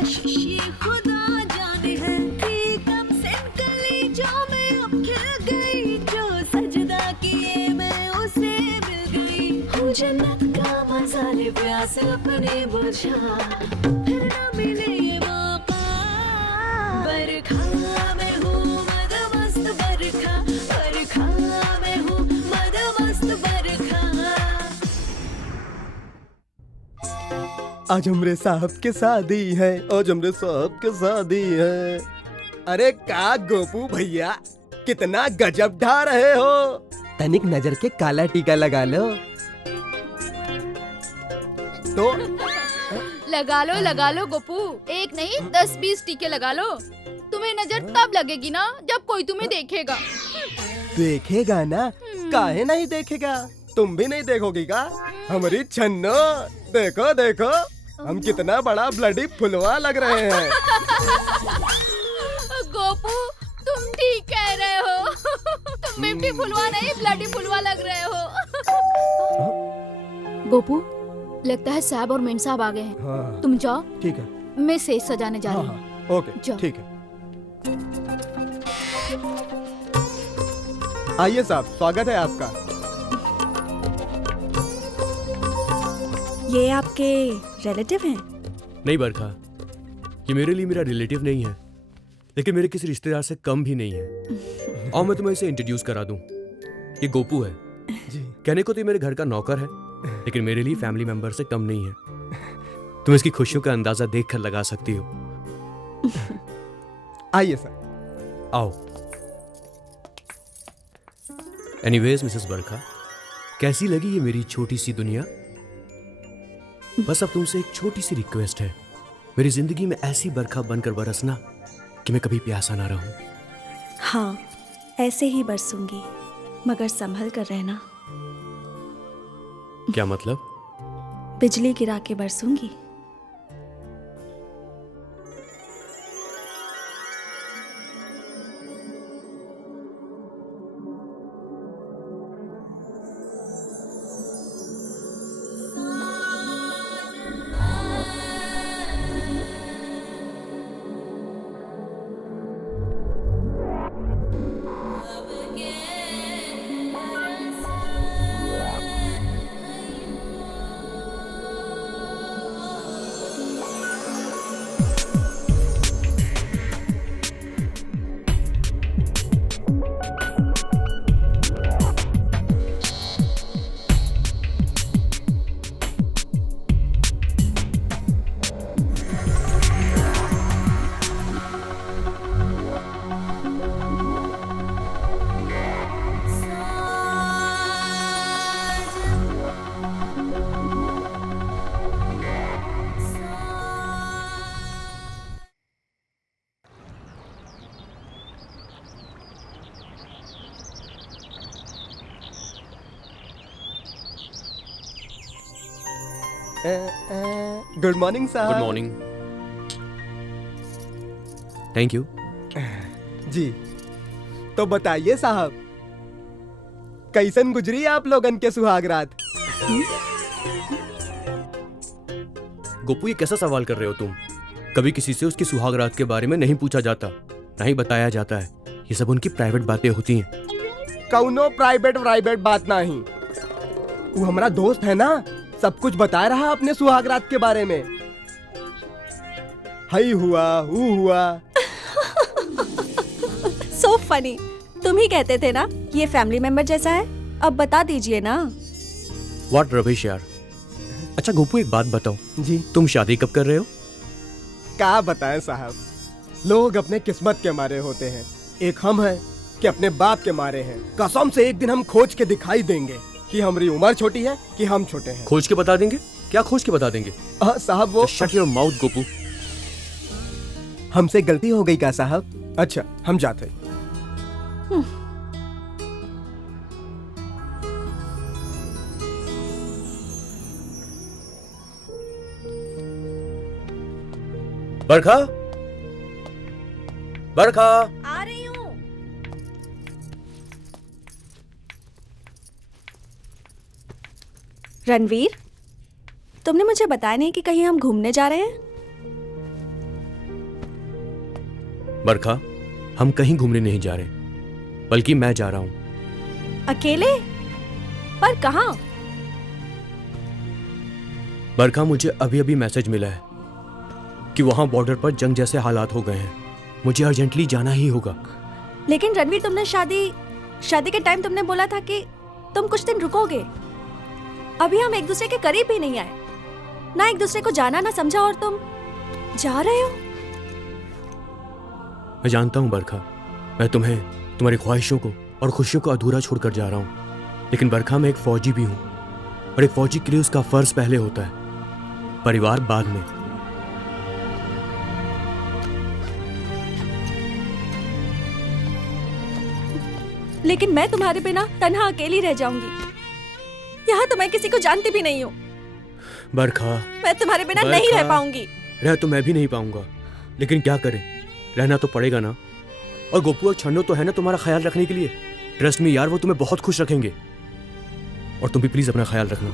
कशिश खुदा जाने है कि कब से गली जो मैं अब खिल गई, जो सजदा किए मैं उसे मिल गई हूँ। जन्नत का मजा ले प्यास अपने बुझा, फिर न मिले ये मौका। बरखा मैं हूँ मदमस्त बरखा, बरखा मैं हूँ मदमस्त बरखा। आज हमरे साहब के शादी है, आज हमरे साहब के शादी है। अरे का गोपू भैया, कितना गजब ढा रहे हो। तनिक नजर के काला टीका लगा लो तो। लगा लो गोपू, एक नहीं 10-20 टीके लगा लो। तुम्हें नजर तब लगेगी ना जब कोई तुम्हें देखेगा। देखेगा ना, काहे नहीं देखेगा। तुम भी नहीं देखोगी का? हमारी छन्नो देखो देखो, हम कितना बड़ा ब्लडी फुलवा लग रहे हैं। गोपू तुम ठीक कह रहे हो। तुम बिम्टी फुलवा नहीं ब्लडी फुलवा लग रहे हो। गोपू लगता है साहब और मेन साहब आ गए हैं। हाँ। तुम जाओ, ठीक है। मैं सेज सजाने जा रही हूँ। हाँ, ओके जाओ। ठीक है। आइए साहब, स्वागत है आपका। ये आपके रिलेटिव हैं? नहीं बरखा, ये मेरे लिए मेरा रिलेटिव नहीं है, लेकिन मेरे किसी रिश्तेदार से कम भी नहीं है। और मैं तुम्हें इसे इंट्रोड्यूस करा दूं। ये गोपू है। जी। कहने को तो ये मेरे घर का नौकर है, लेकिन मेरे लिए फैमिली मेंबर से कम नहीं है। तुम इसकी खुशियों का अंदाजा देखकर लगा सकती हो। आइए सर। आओ। एनीवेज मिसेस बरखा, कैसी लगी ये मेरी छोटी सी दुनिया? बस अब तुमसे एक छोटी सी रिक्वेस्ट है, मेरी जिंदगी में ऐसी बरखा बनकर बरसना कि मैं कभी प्यासा ना रहूं। हाँ, ऐसे ही बरसूंगी, मगर संभल कर रहना। क्या मतलब? बिजली गिरा के बरसूंगी। गुड मॉर्निंग साहब। Good morning. Thank you. जी, तो बताइए साहब, कैसन गुजरी आप लोगन के सुहाग रात? गोपू, ये कैसा सवाल कर रहे हो तुम? कभी किसी से उसकी सुहाग रात के बारे में नहीं पूछा जाता, ना ही बताया जाता है। ये सब उनकी प्राइवेट बातें होती हैं। कौनो प्राइवेट बात नहीं। वो हमारा दोस्त है ना, सब कुछ बता रहा अपने सुहाग रात के बारे में। हई हुआ, हू हुआ। So funny. तुम ही कहते थे ना ये फैमिली मेंबर जैसा है, अब बता दीजिए ना। व्हाट रविश यार। अच्छा गोपू, एक बात बताओ जी। तुम शादी कब कर रहे हो? क्या बताएं साहब, लोग अपने किस्मत के मारे होते हैं। एक हम हैं कि अपने बाप के मारे हैं। कसम से एक दिन हम खोज के दिखाई देंगे कि हमारी उम्र छोटी है कि हम छोटे हैं। खोज के बता देंगे? क्या खोज के बता देंगे? साहब वो शट योर माउथ गोपू। हमसे गलती हो गई क्या साहब? अच्छा, हम जाते हैं। बरखा, बरखा। आ रही हूँ। रणवीर, तुमने मुझे बताया नहीं कि कहीं हम घूमने जा रहे हैं? बरखा, हम कहीं घूमने नहीं जा रहे, बल्कि मैं जा रहा हूं। अकेले? पर कहाँ? बरखा, मुझे अभी अभी मैसेज मिला है कि वहां बॉर्डर पर जंग जैसे हालात हो गए हैं। मुझे अर्जेंटली जाना ही होगा। लेकिन रणवीर, तुमने शादी के टाइम तुमने बोला था कि तुम कुछ दिन रुकोगे। अभी हम एक दूसरे के करीब भी नहीं आए, ना एक दूसरे को जाना ना समझा, और तुम जा रहे हो। मैं जानता हूं बरखा, मैं तुम्हें, तुम्हारी ख्वाहिशों को और खुशियों को अधूरा छोड़कर जा रहा हूं। लेकिन बरखा, मैं एक फौजी भी हूं, और एक फौजी के लिए उसका फर्ज पहले होता है, परिवार बाद में। लेकिन मैं तुम्हारे बिना तन्हा अकेली रह जाऊंगी। यहाँ तो मैं किसी को जानती भी नहीं हूँ। बरखा, मैं तुम्हारे बिना नहीं रह पाऊंगी। रह तो मैं भी नहीं पाऊंगा, लेकिन क्या करें, रहना तो पड़ेगा ना। और गोपू और छन्नो तो है ना तुम्हारा ख्याल रखने के लिए। ट्रस्ट में यार, वो तुम्हें बहुत खुश रखेंगे। और तुम भी प्लीज अपना ख्याल रखना।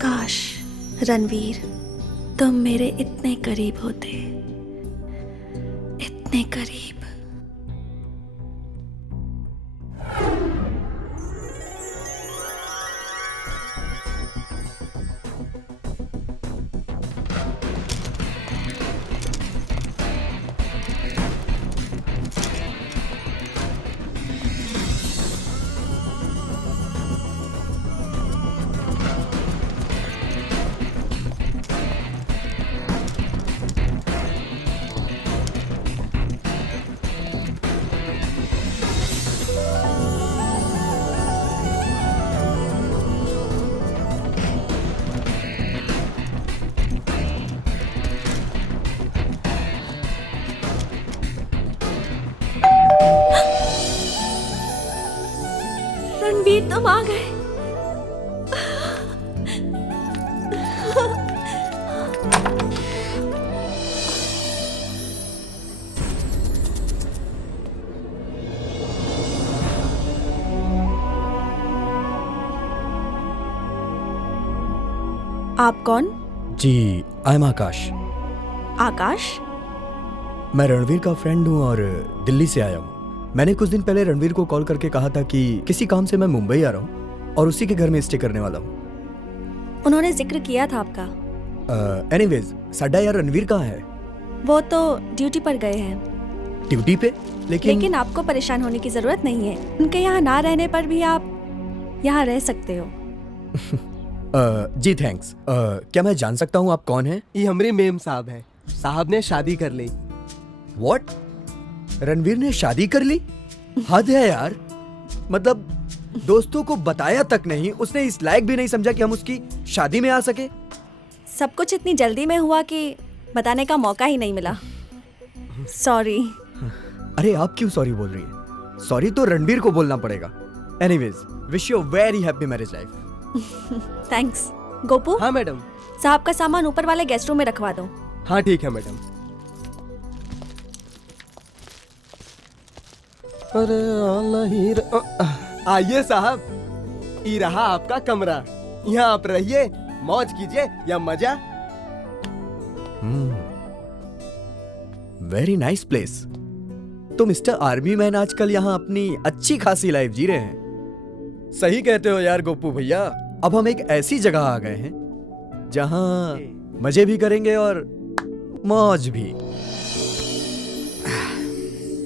काश रणवीर, तुम मेरे इतने करीब होते, इतने करीब। रणवीर, तुम आ गए। आप कौन? जी, आई एम आकाश। आकाश? मैं रणवीर का फ्रेंड हूँ और दिल्ली से आया हूँ। मैंने कुछ दिन पहले रणवीर को कॉल करके कहा था कि किसी काम से मैं मुंबई आ रहा हूँ और उसी के घर में स्टे करने वाला हूँ। उन्होंने जिक्र किया था आपका। एनीवेज, साडा यार रणवीर कहाँ है? वो तो ड्यूटी पर गए हैं। ड्यूटी पे? लेकिन आपको परेशान होने की जरूरत नहीं है। उनके यहाँ ना रहने पर भी आप यहाँ रह सकते हो। जी थैंक्स। क्या मैं जान सकता हूँ आप कौन हैं? ये हमारे मेम साहब हैं। साहब ने शादी कर ली। व्हाट? रणवीर ने शादी कर ली? हद है यार। मतलब दोस्तों को बताया तक नहीं, उसने इस लायक भी नहीं समझा कि हम उसकी शादी में आ सके। सब कुछ इतनी जल्दी में हुआ कि बताने का मौका ही नहीं मिला। सॉरी। अरे आप क्यों सॉरी बोल रही हैं? सॉरी तो रणबीर को बोलना पड़ेगा। Anyways, wish you very happy marriage life. Thanks. Gopu, हाँ मैडम। साहब का सामान ऊपर वाले गेस्ट रूम में रखवा दो। हाँ ठीक है मैडम। अरे आइए साहब, ये रहा आपका कमरा। यहाँ आप रहिए, मौज कीजिए या मजा। Very nice place. तो मिस्टर आर्मी मैन आजकल यहाँ अपनी अच्छी खासी लाइफ जी रहे हैं। सही कहते हो यार गोपू भैया। अब हम एक ऐसी जगह आ गए हैं जहाँ मजे भी करेंगे और मौज भी।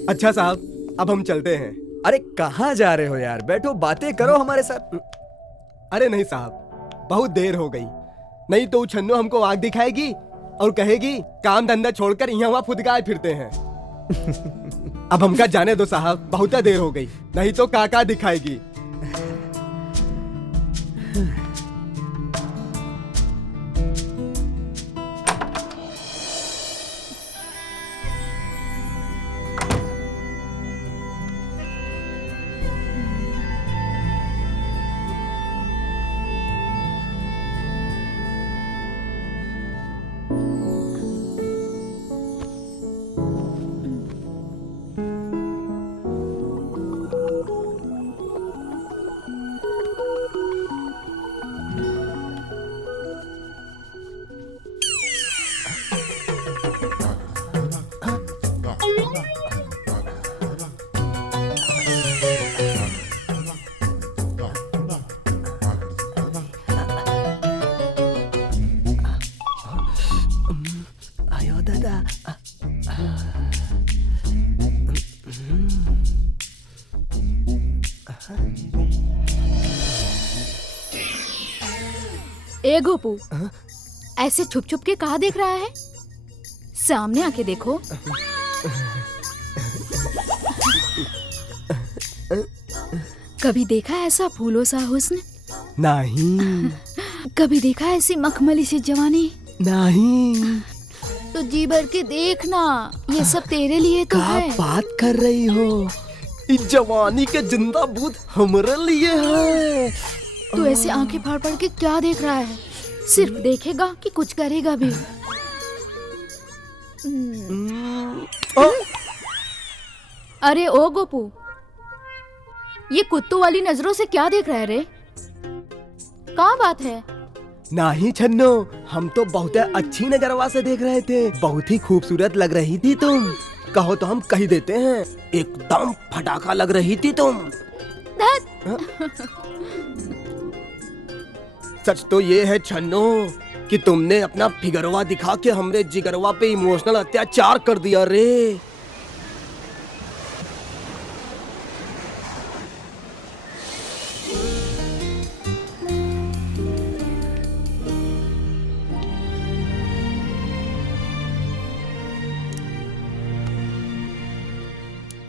अच्छा साहब, अब हम चलते हैं। अरे कहाँ जा रहे हो यार? बैठो, बातें करो हमारे साथ। अरे नहीं साहब, बहुत देर हो गई, नहीं तो छन्नू हमको आग दिखाएगी और कहेगी काम धंधा छोड़कर यहाँ वहाँ फुदकाए फिरते हैं। अब हमका जाने दो साहब, बहुत देर हो गई, नहीं तो काका दिखाएगी। आयो दादा। ए गोपू, ऐसे छुप छुप के कहाँ देख रहा है? सामने आके देखो। कभी देखा ऐसा फूलों सा हुस्न? नहीं कभी देखा ऐसी मखमली सी जवानी? नहीं। तो जी भर के देखना, ये सब तेरे लिए तो क्या है। बात कर रही हो? इस जवानी के जिंदा बूथ हमारे लिए है। तू ऐसे आंखें फाड़ फाड़ के क्या देख रहा है? सिर्फ देखेगा कि कुछ करेगा भी? अरे ओ गोपू, ये कुत्तों वाली नजरों से क्या देख रहा है रे? क्या बात है? नहीं छन्नो, हम तो बहुत अच्छी नजरवा से देख रहे थे। बहुत ही खूबसूरत लग रही थी तुम। कहो तो हम कह देते हैं, एकदम फटाका लग रही थी तुम। सच तो ये है छन्नो कि तुमने अपना फिगरवा दिखा के हमरे जिगरवा पे इमोशनल अत्याचार कर दिया रे।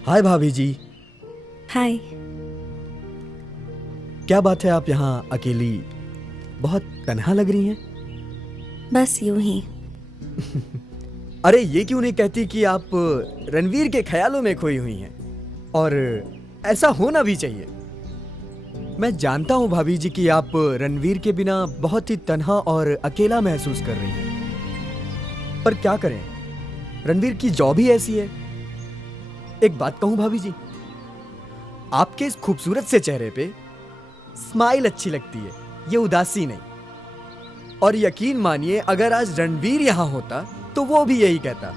हाय भाभी जी। हाय। क्या बात है, आप यहाँ अकेली बहुत तन्हा लग रही हैं? बस यूं ही। अरे ये क्यों नहीं कहती कि आप रणवीर के ख्यालों में खोई हुई हैं? और ऐसा होना भी चाहिए। मैं जानता हूं भाभी जी कि आप रणवीर के बिना बहुत ही तन्हा और अकेला महसूस कर रही हैं। पर क्या करें, रणवीर की जॉब ही ऐसी है। एक बात कहूं भाभी जी, आपके इस खूबसूरत से चेहरे पे स्माइल अच्छी लगती है, ये उदासी नहीं। और यकीन मानिए, अगर आज रणवीर यहां होता तो वो भी यही कहता।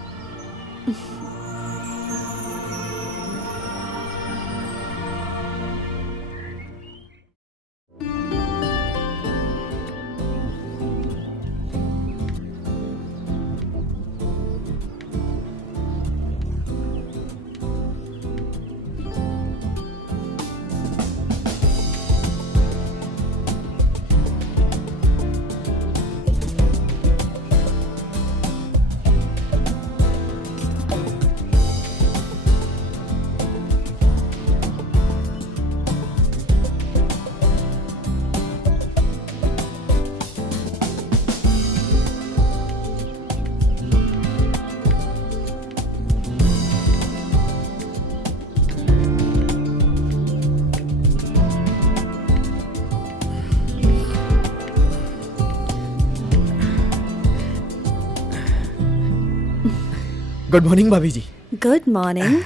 गुड मॉर्निंग भाभी जी। Good morning.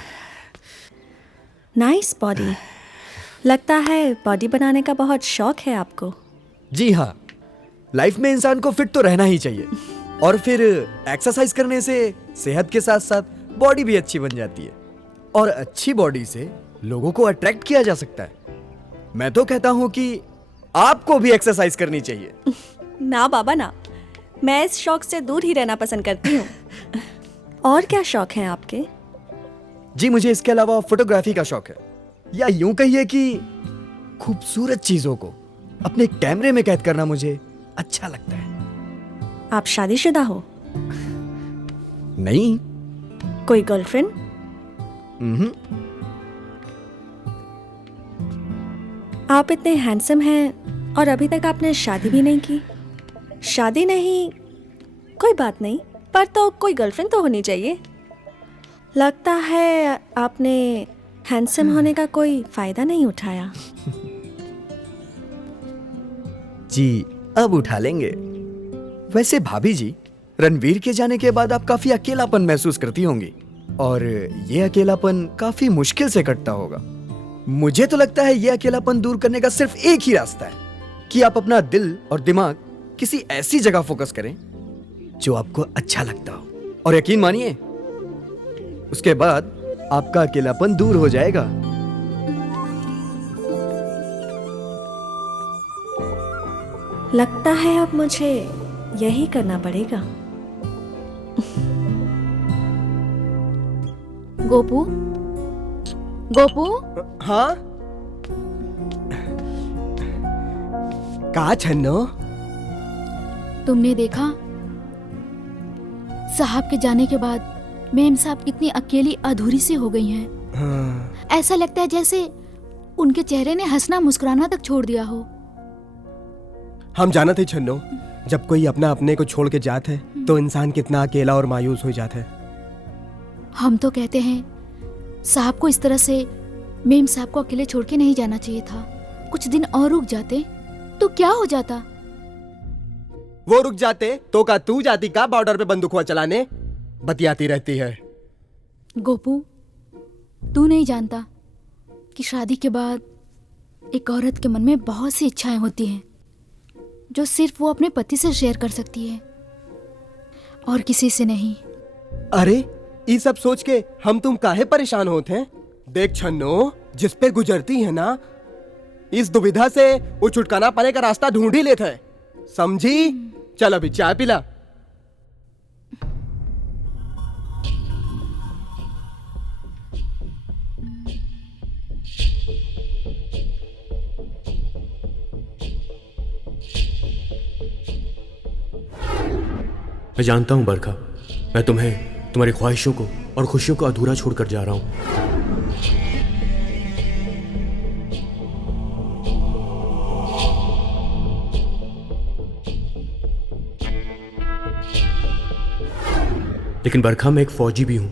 Nice body. लगता है बॉडी बनाने का बहुत शौक है आपको। जी हाँ, लाइफ में इंसान को फिट तो रहना ही चाहिए और फिर एक्सरसाइज करने से सेहत के साथ साथ बॉडी भी अच्छी बन जाती है और अच्छी बॉडी से लोगों को अट्रैक्ट किया जा सकता है। मैं तो कहता हूँ कि आपको भी एक्सरसाइज करनी चाहिए। ना बाबा ना, मैं इस शौक से दूर ही रहना पसंद करती हूँ। और क्या शौक हैं आपके? जी मुझे इसके अलावा फोटोग्राफी का शौक है, या यूं कहिए कि खूबसूरत चीजों को अपने कैमरे में कैद करना मुझे अच्छा लगता है। आप शादीशुदा हो? नहीं। कोई गर्लफ्रेंड? आप इतने हैंडसम हैं और अभी तक आपने शादी भी नहीं की। शादी नहीं, कोई बात नहीं, पर तो कोई गर्लफ्रेंड तो होनी चाहिए। लगता है आपने हैंडसम होने का कोई फायदा नहीं उठाया। जी अब उठा लेंगे। वैसे भाभी जी, रणवीर के जाने के बाद आप काफी अकेलापन महसूस करती होंगी और ये अकेलापन काफी मुश्किल से कटता होगा। मुझे तो लगता है ये अकेलापन दूर करने का सिर्फ एक ही रास्ता है कि आप अपना दिल और दिमाग किसी ऐसी जगह फोकस करें जो आपको अच्छा लगता हो, और यकीन मानिए उसके बाद आपका अकेलापन दूर हो जाएगा। लगता है अब मुझे यही करना पड़ेगा। गोपू, गोपू, हाँ का छन्नो? तुमने देखा साहब के जाने के बाद मेम साहब कितनी अकेली अधूरी सी हो गई हैं। हाँ। ऐसा लगता है जैसे उनके चेहरे ने हंसना मुस्कुराना तक छोड़ दिया हो। हम जाना थे छन्नो, जब कोई अपना अपने को छोड़ के जाता है तो इंसान कितना अकेला और मायूस हो जाता है। हम तो कहते हैं साहब को इस तरह से मेम साहब को अकेले छोड़ के नहीं जाना चाहिए था। कुछ दिन और रुक जाते तो क्या हो जाता? वो रुक जाते तो का तू जाती का बॉर्डर पे बंदूक चलाने? बतियाती रहती है। गोपू, तू नहीं जानता कि शादी के बाद एक औरत के मन में बहुत सी इच्छाएं होती हैं जो सिर्फ वो अपने पति से शेयर कर सकती है और किसी से नहीं। अरे ये सब सोच के हम तुम काहे परेशान होते हैं? देख छन्नो, जिस पे गुजरती है ना, इस दुविधा से वो छुटकारा पाने का रास्ता ढूंढ ही लेता है, समझी? चल अभी चाय पिला। मैं जानता हूं बरखा, मैं तुम्हें, तुम्हारी ख्वाहिशों को और खुशियों को अधूरा छोड़कर जा रहा हूं। लेकिन बरखा, मैं एक फौजी भी हूं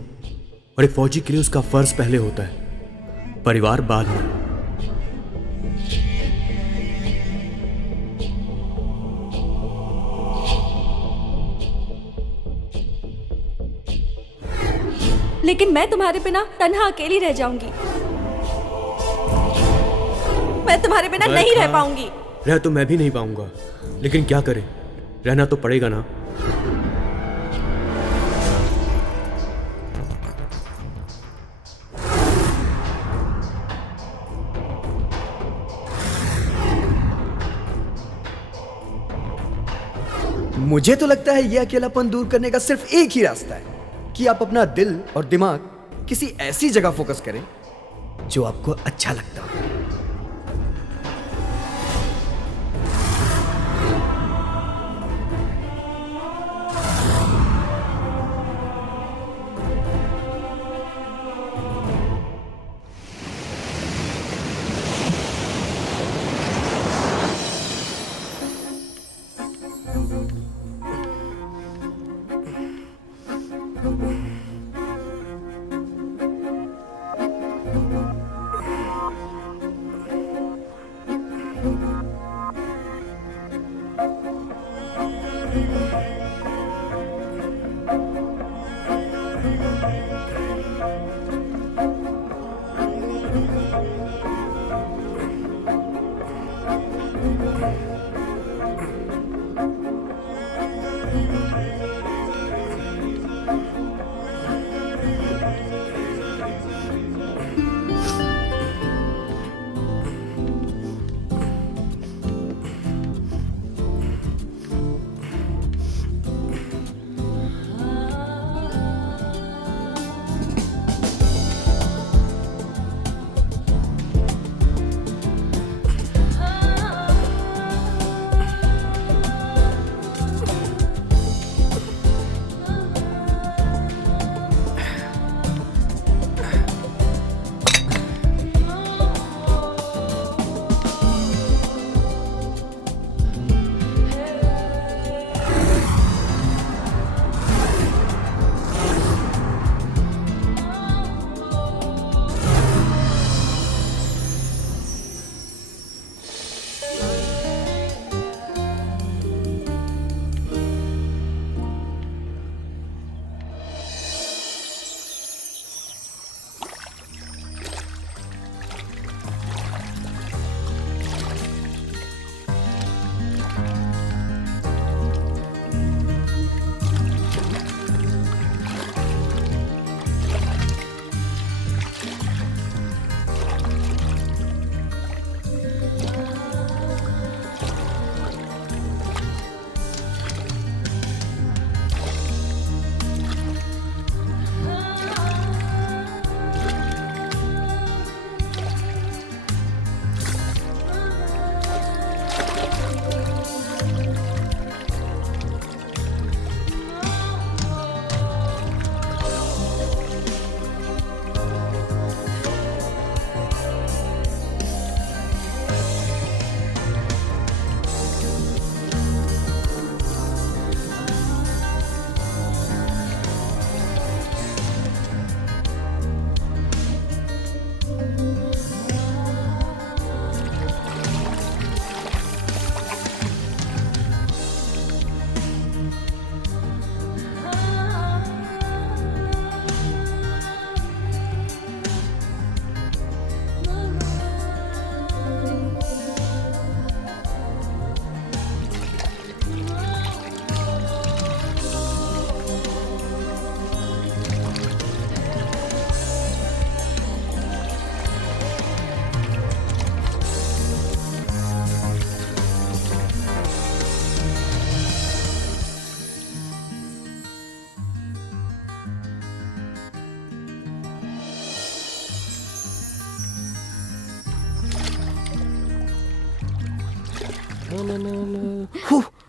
और एक फौजी के लिए उसका फर्ज पहले होता है, परिवार बाद में। लेकिन मैं तुम्हारे बिना तन्हा अकेली रह जाऊंगी। मैं तुम्हारे बिना नहीं रह पाऊंगी। रह तो मैं भी नहीं पाऊंगा, लेकिन क्या करें, रहना तो पड़ेगा ना। मुझे तो लगता है यह अकेलापन दूर करने का सिर्फ एक ही रास्ता है कि आप अपना दिल और दिमाग किसी ऐसी जगह फोकस करें जो आपको अच्छा लगता हो।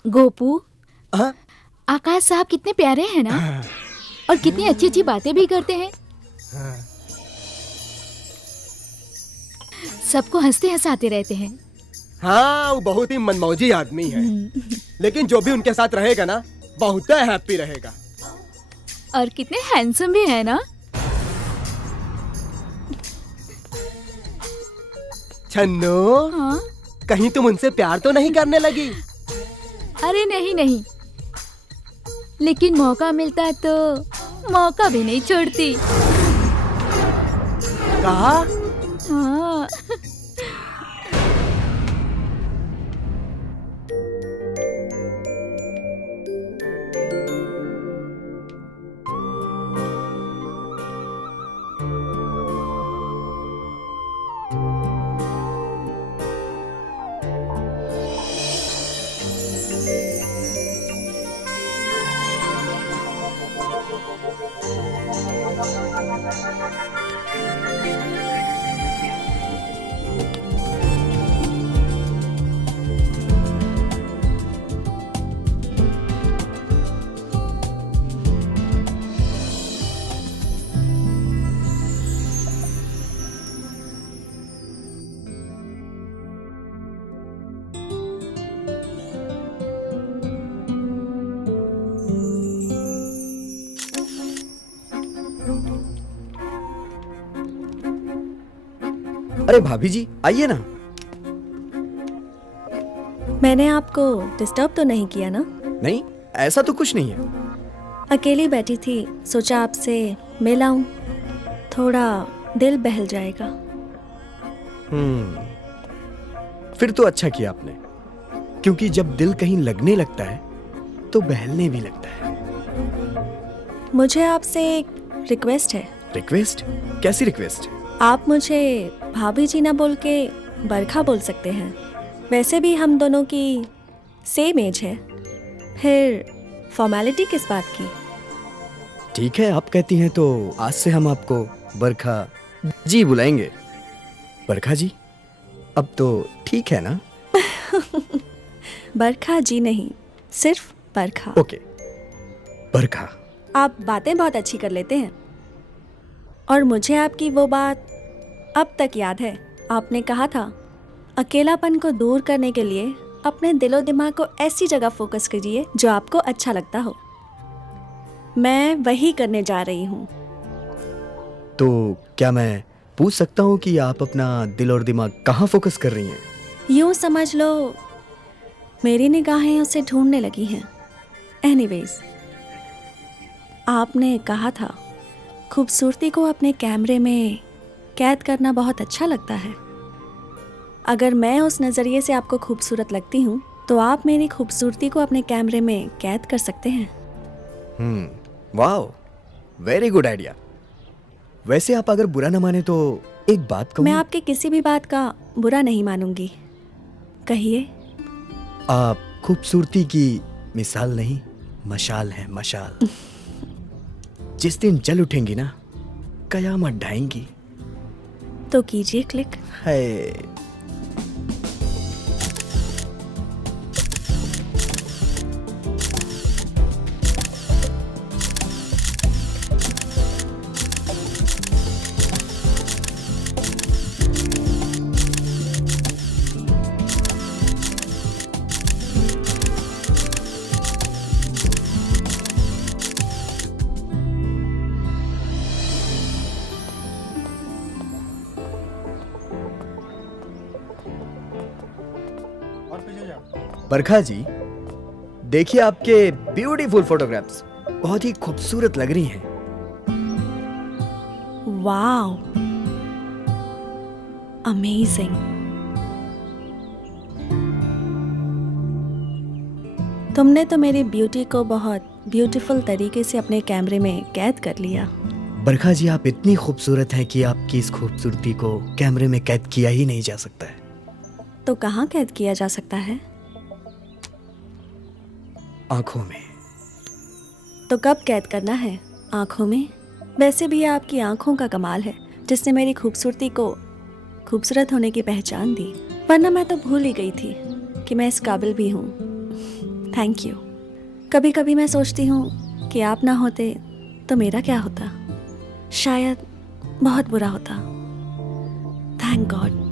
गोपू, हाँ? आकाश साहब कितने प्यारे हैं ना, और कितनी अच्छी अच्छी बातें भी करते हैं। सबको हंसते हंसाते रहते हैं। हाँ, वो बहुत ही मनमौजी आदमी है। लेकिन जो भी उनके साथ रहेगा ना, बहुत हैप्पी रहेगा। और कितने हैंडसम भी है ना। छन्नू, हाँ? कहीं तुम उनसे प्यार तो नहीं करने लगी? अरे नहीं नहीं, लेकिन मौका मिलता तो मौका भी नहीं छोड़ती। कहा? हाँ। अरे भाभी जी, आइए ना। मैंने आपको डिस्टर्ब तो नहीं किया ना? नहीं, ऐसा तो कुछ नहीं है। अकेली बैठी थी, सोचा आपसे मिल आऊं, थोड़ा दिल बहल जाएगा। फिर तो अच्छा किया आपने। क्योंकि जब दिल कहीं लगने लगता है तो बहलने भी लगता है। मुझे आपसे एक रिक्वेस्ट है। रिक्वेस्ट? कैसी रिक्वेस्ट? आप मुझे भाभी जी ना बोल के बरखा बोल सकते हैं। वैसे भी हम दोनों की सेम एज है, फिर फॉर्मेलिटी किस बात की। ठीक है, आप कहती हैं तो आज से हम आपको बरखा जी बुलाएंगे। बरखा जी, अब तो ठीक है ना? बरखा जी नहीं, सिर्फ बरखा। ओके, बरखा। आप बातें बहुत अच्छी कर लेते हैं और मुझे आपकी वो बात अब तक याद है। आपने कहा था अकेलापन को दूर करने के लिए अपने दिलो दिमाग को ऐसी जगह फोकस कीजिए जो आपको अच्छा लगता हो। मैं वही करने जा रही हूँ। तो क्या मैं पूछ सकता हूँ कि आप अपना दिल और दिमाग कहाँ फोकस कर रही हैं? यूँ समझ लो मेरी निगाहें उसे ढूंढने लगी हैं। एनीवेज, आपने कहा था खूबसूरती को अपने कैमरे में कैद करना बहुत अच्छा लगता है। अगर मैं उस नज़रिए से आपको खूबसूरत लगती हूँ तो आप मेरी खूबसूरती को अपने कैमरे में कैद कर सकते हैं। Wow, very good idea. वैसे आप अगर बुरा ना माने तो एक बात कहूँ? मैं आपकी किसी भी बात का बुरा नहीं मानूंगी। कहिए। आप खूबसूरती की मिसाल नहीं, मशाल है, मशाल। जिस दिन जल उठेंगी ना, कयामत ढाएंगी। तो कीजिए क्लिक। है। बरखा जी, देखिए आपके ब्यूटीफुल फोटोग्राफ्स बहुत ही खूबसूरत लग रही हैं। Wow, amazing. तुमने तो मेरी ब्यूटी को बहुत ब्यूटीफुल तरीके से अपने कैमरे में कैद कर लिया। बरखा जी, आप इतनी खूबसूरत हैं कि आपकी इस खूबसूरती को कैमरे में कैद किया ही नहीं जा सकता है। तो कहाँ कैद किया जा सकता है? आंखों में। तो कब कैद करना है? आंखों में? वैसे भी आपकी आंखों का कमाल है जिसने मेरी खूबसूरती को खूबसूरत होने की पहचान दी, वरना मैं तो भूल ही गई थी कि मैं इस काबिल भी हूँ। Thank you. कभी कभी मैं सोचती हूँ कि आप ना होते तो मेरा क्या होता। शायद बहुत बुरा होता। थैंक गॉड,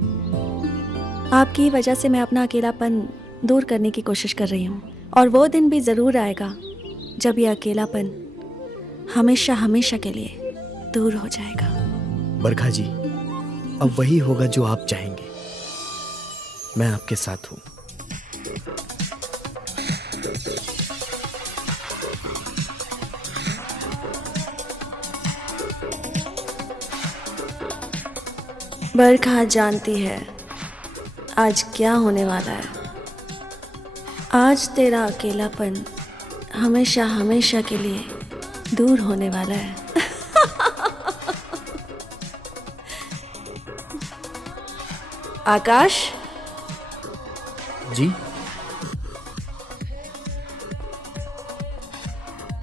आपकी वजह से मैं अपना अकेलापन दूर करने की कोशिश कर रही हूँ। और वो दिन भी ज़रूर आएगा जब ये अकेलापन हमेशा हमेशा के लिए दूर हो जाएगा। बरखा जी, अब वही होगा जो आप चाहेंगे। मैं आपके साथ हूँ। बरखा जानती है आज क्या होने वाला है। आज तेरा अकेलापन हमेशा हमेशा के लिए दूर होने वाला है। आकाश जी,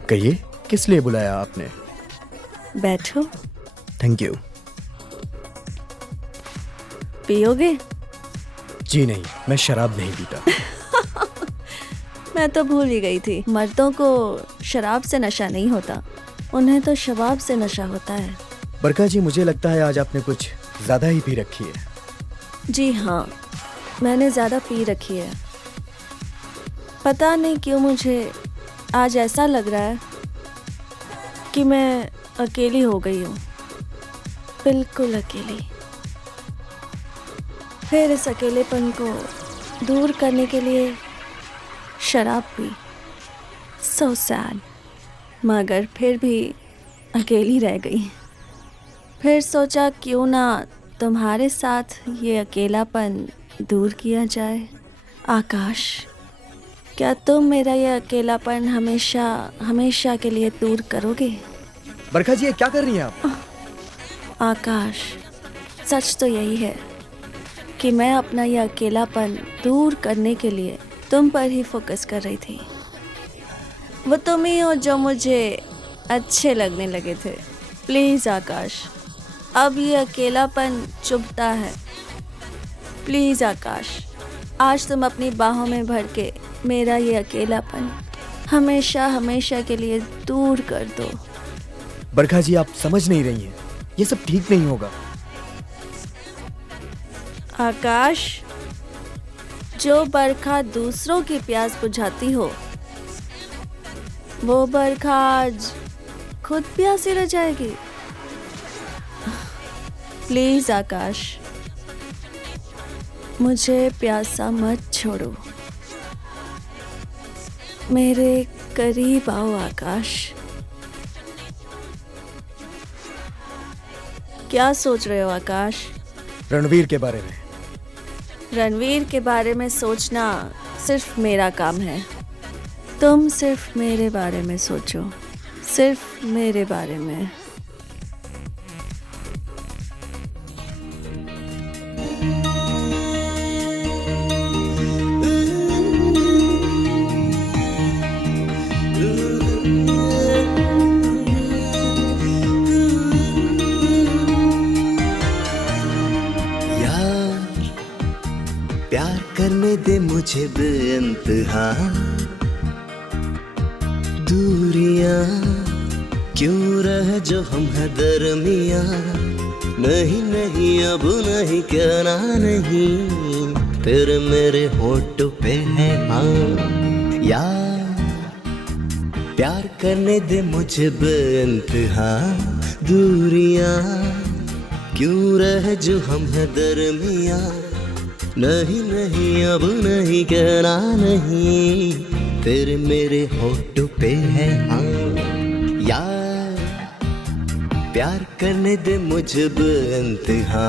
कहिए, किस लिए बुलाया आपने? बैठो। Thank you. पियोगे? जी नहीं, मैं शराब नहीं पीता। मैं तो भूल ही गई थी, मर्दों को शराब से नशा नहीं होता, उन्हें तो शबाब से नशा होता है। बरखा जी, मुझे लगता है आज आपने कुछ ज़्यादा ही पी रखी है। जी हाँ, मैंने ज़्यादा पी रखी है। पता नहीं क्यों मुझे आज ऐसा लग रहा है कि मैं अकेली हो गई हूँ, बिल्कुल अकेली। फिर इस अकेलेपन को दूर करने के लिए शराब पी। So sad. मगर फिर भी अकेली रह गई। फिर सोचा क्यों ना तुम्हारे साथ ये अकेलापन दूर किया जाए। आकाश, क्या तुम मेरा ये अकेलापन हमेशा हमेशा के लिए दूर करोगे? बरखा जी, ये क्या कर रही हैं आप? आकाश, सच तो यही है कि मैं अपना ये अकेलापन दूर करने के लिए तुम पर ही फोकस कर रही थी। वो तुम ही हो जो मुझे अच्छे लगने लगे थे। प्लीज़ आकाश, अब ये अकेलापन चुभता है। प्लीज़ आकाश, आज तुम अपनी बाहों में भर के मेरा ये अकेलापन हमेशा हमेशा के लिए दूर कर दो। बरखा जी, आप समझ नहीं रही हैं, ये सब ठीक नहीं होगा। आकाश, जो बरखा दूसरों की प्यास बुझाती हो, वो बरखा आज खुद प्यासी रह जाएगी। प्लीज आकाश, मुझे प्यासा मत छोड़ो। मेरे करीब आओ आकाश। क्या सोच रहे हो आकाश? रणवीर के बारे में। रणवीर के बारे में सोचना सिर्फ मेरा काम है। तुम सिर्फ मेरे बारे में सोचो, सिर्फ मेरे बारे में। प्यार करने दे मुझे बेइंतहा, दूरियां क्यों रह जो हम है दरमिया। नहीं नहीं अब नहीं कहना नहीं, तेरे मेरे होठों पे है हाँ। यार प्यार करने दे मुझे बेइंतहा, दूरियां क्यों रह जो हम है दरमिया। नहीं नहीं अब नहीं कहना नहीं, तेरे मेरे होठों पे है हाँ। यार प्यार करने दे मुझे बेइंतहा।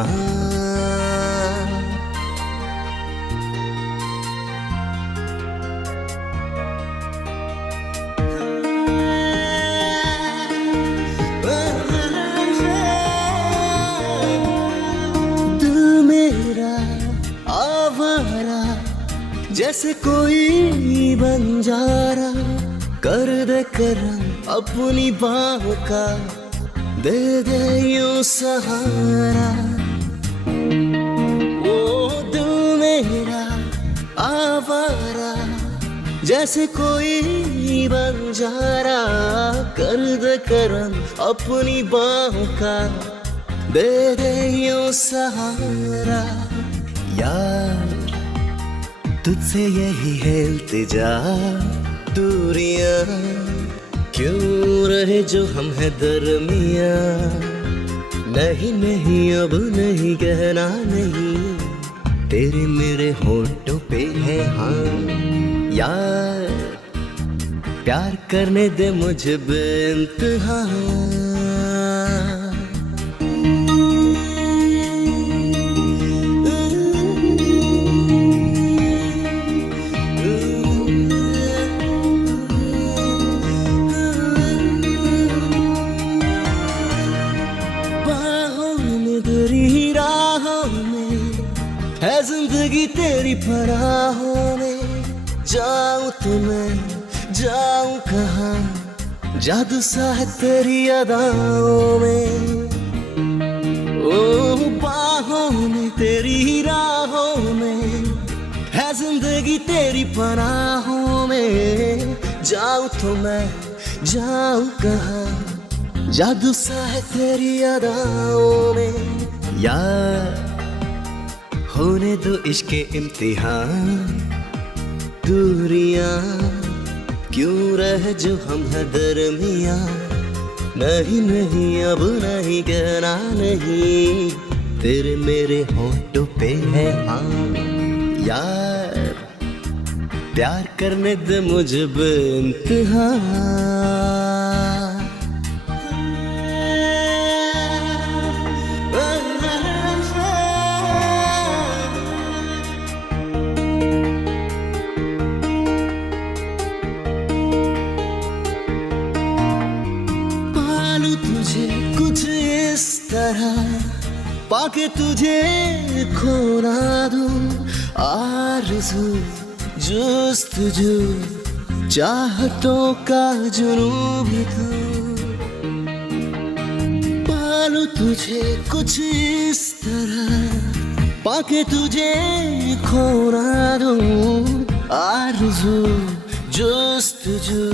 जैसे कोई बंजारा, कर दे करम अपनी बाहों का, दे दे यूं सहारा। ओ दिल मेरा आवारा, जैसे कोई बंजारा, कर दे करम अपनी बाहों का, दे दे यूं सहारा। यार तुझसे यही है इल्तिजा, दूरियां क्यों रहे जो हम है दरमिया। नहीं नहीं अब नहीं कहना नहीं, तेरे मेरे होठों पे है हाँ। यार प्यार करने दे मुझे बेइंतहा। है जिंदगी तेरी पराहों में, जाऊं तो मैं जाऊं कहाँ, जादू सा है तेरी अदाओं में। ओ बाहों में तेरी राहों में, है जिंदगी तेरी पनाहों में, जाऊं तो मैं जाऊं कहाँ, जादू सा है तेरी अदाओं में। यार होने दो इश्क के इम्तिहान, दूरियां क्यों रह जो हम है दरमिया। नहीं नहीं अब नहीं कहना नहीं, तेरे मेरे होठों पे है हाँ। यार प्यार करने दे मुझे बेइंतहा। पाके तुझे खो ना दूं, आरज़ू जुस्तजू चाहतों का जुनून भी तू, पालूं तुझे कुछ इस तरह पाके तुझे खो ना दूं, आरज़ू जुस्तजू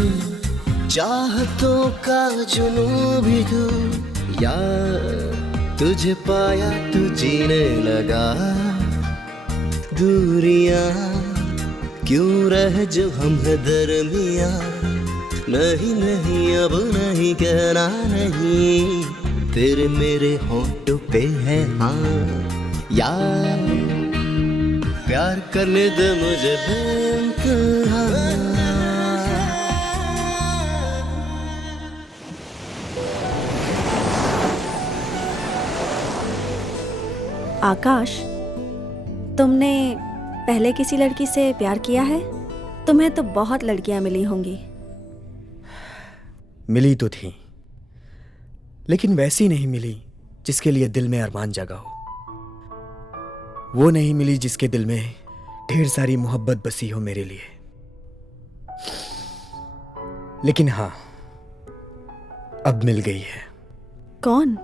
चाहतों का जुनून भी तू, यार तुझे पाया तू जीने लगा, दूरियां क्यों रह जो हम है दरमिया, नहीं नहीं अब नहीं कहना नहीं, तेरे मेरे होंठों पे है हाँ, यार प्यार करने दे मुझे बेइंतहा। आकाश, तुमने पहले किसी लड़की से प्यार किया है? तुम्हें तो बहुत लड़कियां मिली होंगी। मिली तो थी, लेकिन वैसी नहीं मिली जिसके लिए दिल में अरमान जगा हो। वो नहीं मिली जिसके दिल में ढेर सारी मोहब्बत बसी हो मेरे लिए। लेकिन हाँ, अब मिल गई है। कौन?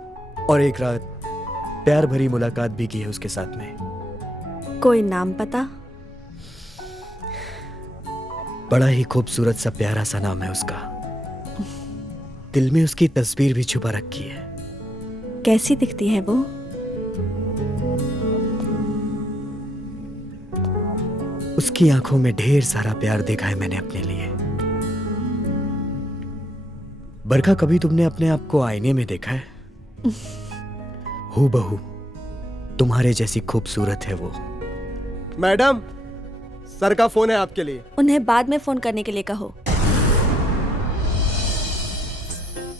और एक रात प्यार भरी मुलाकात भी की है उसके साथ में। कोई नाम पता? बड़ा ही खूबसूरत सा प्यारा सा नाम है उसका। दिल में उसकी तस्वीर भी छुपा रखी है। कैसी दिखती है वो? उसकी आंखों में ढेर सारा प्यार देखा है मैंने अपने लिए। बरखा, कभी तुमने अपने आप को आईने में देखा है? हूबहू तुम्हारे जैसी खूबसूरत है वो। मैडम, सर का फोन है आपके लिए। उन्हें बाद में फोन करने के लिए कहो।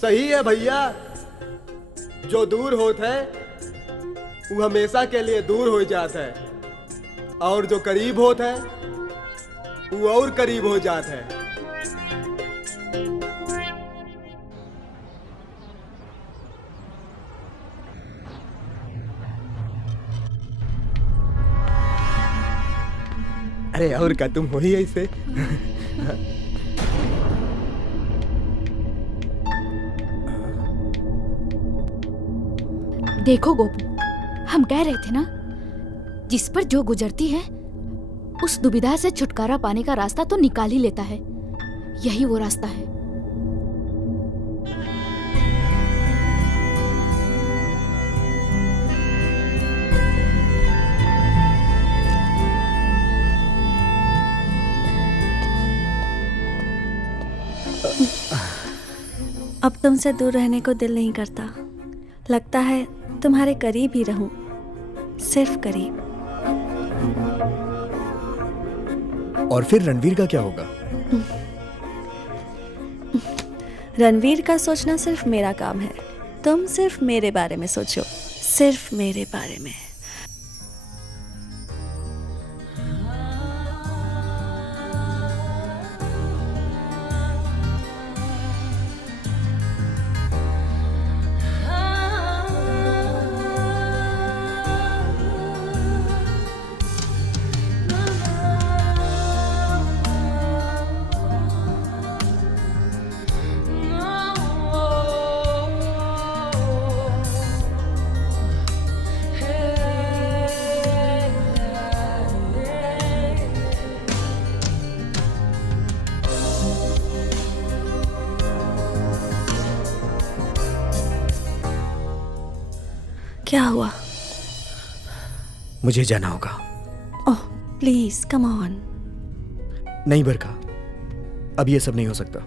सही है भैया, जो दूर होता है वो हमेशा के लिए दूर हो जाता है, और जो करीब होता है वो और करीब हो जाता है। अरे और क्या, तुम हो ही ऐसे। देखो गोपू, हम कह रहे थे ना, जिस पर जो गुजरती है उस दुविधा से छुटकारा पाने का रास्ता तो निकाल ही लेता है। यही वो रास्ता है। अब तुमसे दूर रहने को दिल नहीं करता। लगता है तुम्हारे करीब ही रहूं, सिर्फ करीब। और फिर रणवीर का क्या होगा? रणवीर का सोचना सिर्फ मेरा काम है। तुम सिर्फ मेरे बारे में सोचो, सिर्फ मेरे बारे में। क्या हुआ? मुझे जाना होगा। Oh please come on. नहीं बरखा, अब ये सब नहीं हो सकता।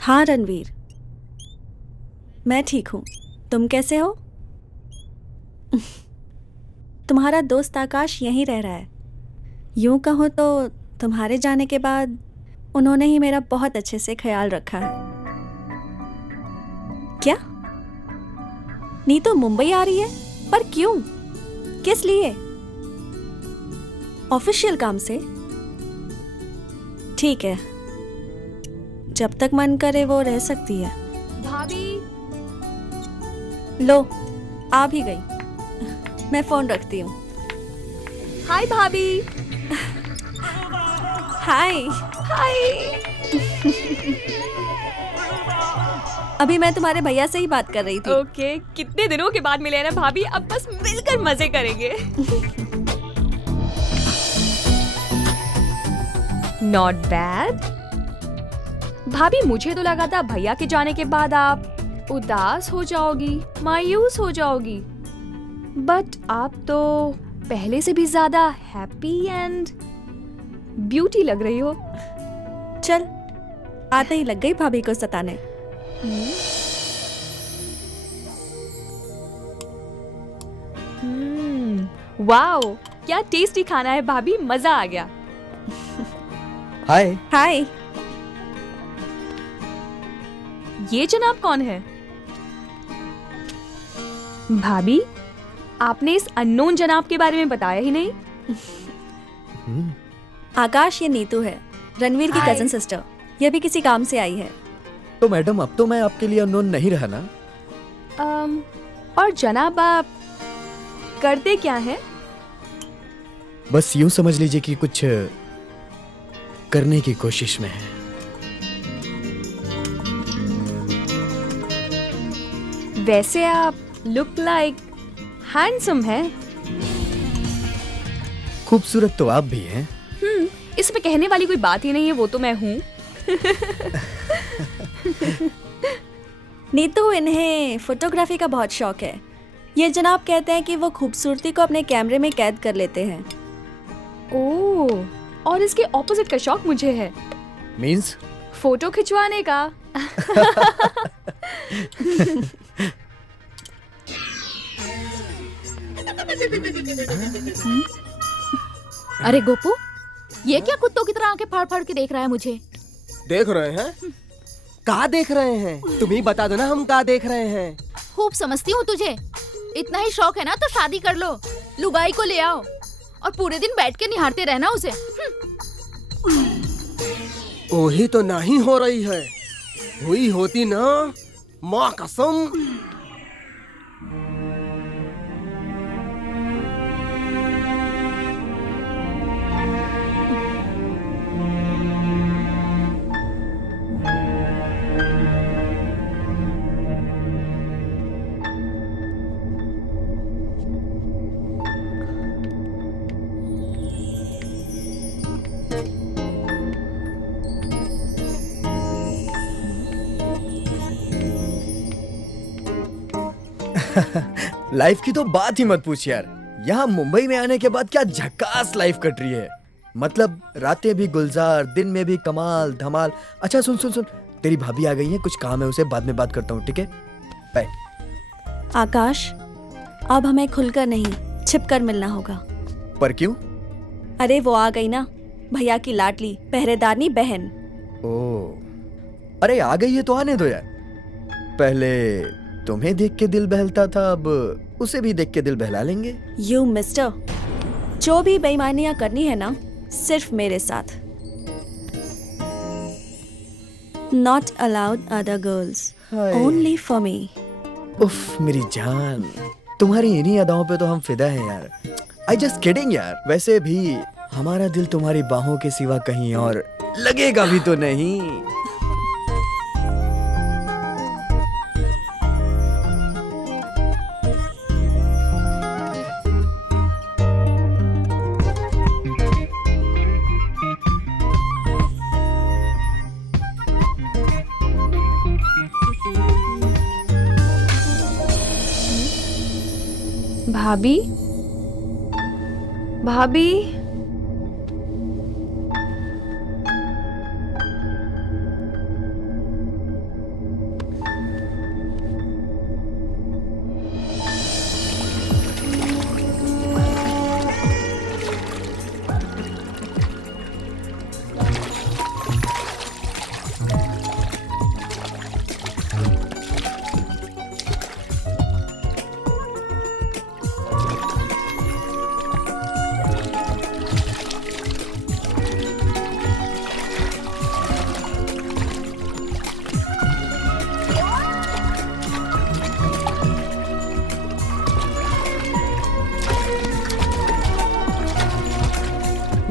हाँ रणवीर, मैं ठीक हूँ। तुम कैसे हो? तुम्हारा दोस्त आकाश यहीं रह रहा है। यूं कहो तो तुम्हारे जाने के बाद उन्होंने ही मेरा बहुत अच्छे से ख्याल रखा है। क्या नीतू मुंबई आ रही है? पर क्यों? किस लिए? ऑफिशियल काम से? ठीक है, जब तक मन करे वो रह सकती है। भाभी लो, आ भी गई। मैं फोन रखती हूँ। हाय भाभी। हाय हाय। अभी मैं तुम्हारे भैया से ही बात कर रही थी। ओके, कितने दिनों के बाद मिले हैं ना भाभी, अब बस मिलकर मजे करेंगे। Not bad. भाभी मुझे तो लगा था भैया के जाने के बाद आप उदास हो जाओगी, मायूस हो जाओगी, बट आप तो पहले से भी ज्यादा हैप्पी एंड ब्यूटी लग रही हो। चल, आते ही लग गई भाभी को सताने। वाओ, क्या टेस्टी खाना है भाभी, मजा आ गया। हाय। हाय। ये जनाब कौन है? भाभी, आपने इस अननोन जनाब के बारे में बताया ही नहीं। आकाश, ये नीतू है, रणवीर की कजन सिस्टर। ये भी किसी काम से आई है। तो मैडम, अब तो मैं आपके लिए अननोन नहीं रहा ना? और जनाब आप करते क्या हैं? बस यूं समझ लीजिए कि कुछ करने की कोशिश में है। वैसे आप लुक लाइक हैंडसम हैं। खूबसूरत तो आप भी हैं। इसमें कहने वाली कोई बात ही नहीं है, वो तो मैं हूँ। नीतू, इन्हें फोटोग्राफी का बहुत शौक है। ये जनाब कहते हैं कि वो खूबसूरती को अपने कैमरे में कैद कर लेते हैं। ओह, और इसके ऑपोजिट का शौक मुझे है। मीन्स? फोटो खिंचवाने का। अरे गोपू, ये क्या कुत्तों की तरह आंखें फाड़ फाड़ के देख रहा है मुझे? देख रहे हैं? कहाँ देख रहे हैं? तुम ही बता दो ना, हम कहाँ देख रहे हैं। खूब समझती हूँ तुझे। इतना ही शौक है ना तो शादी कर लो, लुगाई को ले आओ और पूरे दिन बैठ के निहारते रहना उसे। वही तो नहीं हो रही है। हुई होती ना, माँ कसम। लाइफ की तो बात ही मत पूछ यार। यहाँ मुंबई में आने के बाद क्या झकास लाइफ कट रही है। मतलब रातें भी गुलजार, दिन में भी कमाल धमाल। अच्छा सुन सुन सुन, तेरी भाभी आ गई है, कुछ काम है उसे, बाद में बात करता हूँ, ठीक है? बाय। आकाश, अब हमें खुलकर नहीं, छिपकर मिलना होगा। पर क्यों? अरे वो आ गई ना, भैया की लाडली पहरेदारनी बहन। ओ, अरे आ गई है तो आने दो यार। पहले तुम्हें देख के दिल बहलता था, अब उसे भी देख के दिल बहला लेंगे। यू मिस्टर, जो भी बेईमानियां करनी है ना, सिर्फ मेरे साथ। Not allowed other girls, only for me. उफ मेरी जान, तुम्हारी इन्हीं अदाओं पे तो हम फिदा हैं यार। आई जस्ट किडिंग यार। वैसे भी हमारा दिल तुम्हारी बाहों के सिवा कहीं और लगेगा भी तो नहीं। भाभी, भाभी,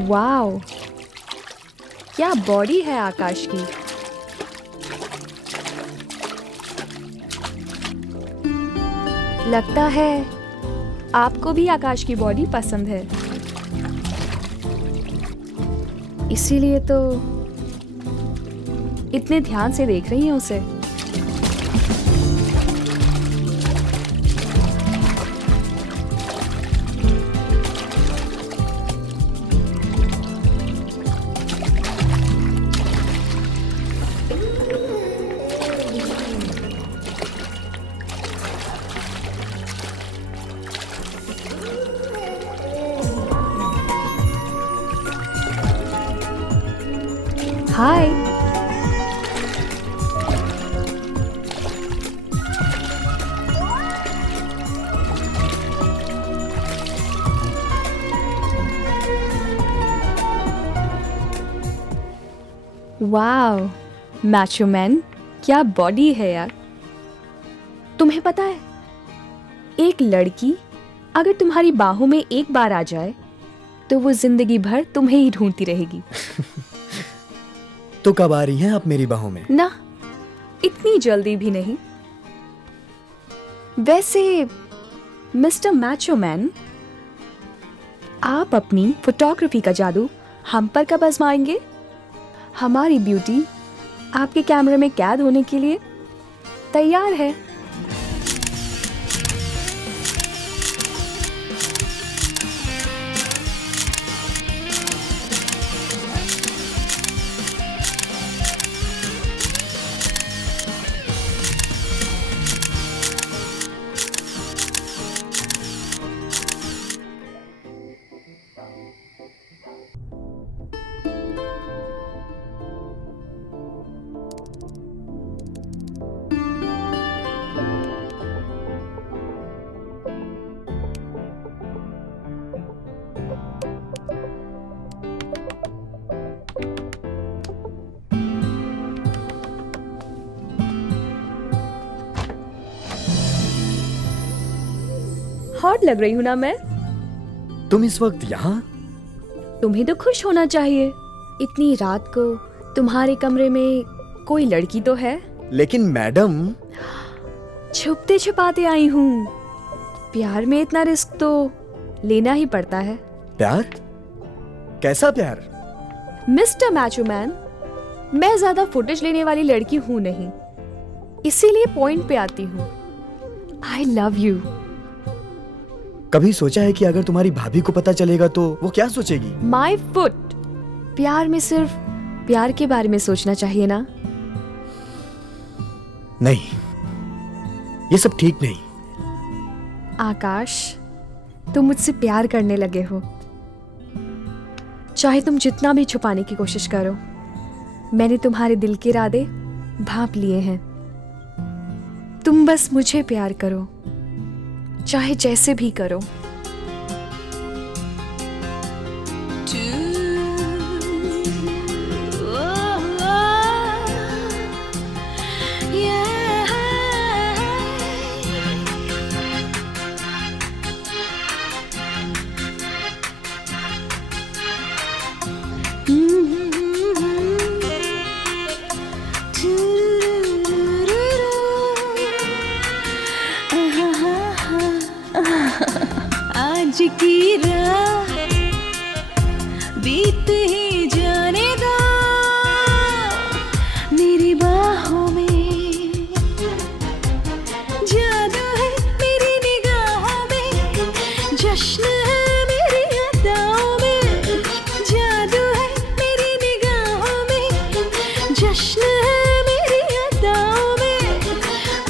वाओ, क्या बॉडी है आकाश की। लगता है आपको भी आकाश की बॉडी पसंद है, इसीलिए तो इतने ध्यान से देख रही हैं उसे। हाय, वाओ मैचो मैन, क्या बॉडी है यार। तुम्हें पता है, एक लड़की अगर तुम्हारी बाहों में एक बार आ जाए तो वो जिंदगी भर तुम्हें ही ढूंढती रहेगी। तो कब आ रही हैं आप मेरी बाहों में? ना, इतनी जल्दी भी नहीं। वैसे मिस्टर मैचो मैन, आप अपनी फोटोग्राफी का जादू हम पर कब आजमाएंगे? हमारी ब्यूटी आपके कैमरे में कैद होने के लिए तैयार है। हॉट लग रही हूं ना मैं? तुम इस वक्त यहाँ? तुम्हें तो खुश होना चाहिए। इतनी रात को तुम्हारे कमरे में कोई लड़की तो है। लेकिन मैडम, छुपते छुपाते आई हूँ। प्यार में इतना रिस्क तो लेना ही पड़ता है। प्यार? कैसा प्यार? मिस्टर मैचो मैन, मैं ज्यादा फुटेज लेने वाली लड़की हूँ नहीं, इसीलिए पॉइंट पे आती हूँ। I love you. कभी सोचा है कि अगर तुम्हारी भाभी को पता चलेगा तो वो क्या सोचेगी? My foot. प्यार में सिर्फ प्यार के बारे में सोचना चाहिए ना। नहीं, ये सब ठीक नहीं। आकाश, तुम मुझसे प्यार करने लगे हो। चाहे तुम जितना भी छुपाने की कोशिश करो, मैंने तुम्हारे दिल के इरादे भांप लिए हैं। तुम बस मुझे प्यार करो, चाहे जैसे भी करो। आज की रात बीत ही जाने दो मेरी बाहों में। जादू है मेरी निगाहों में, जश्न है मेरी अदाओं में। जादू है मेरी निगाहों में, जश्न है मेरी अदाओं में।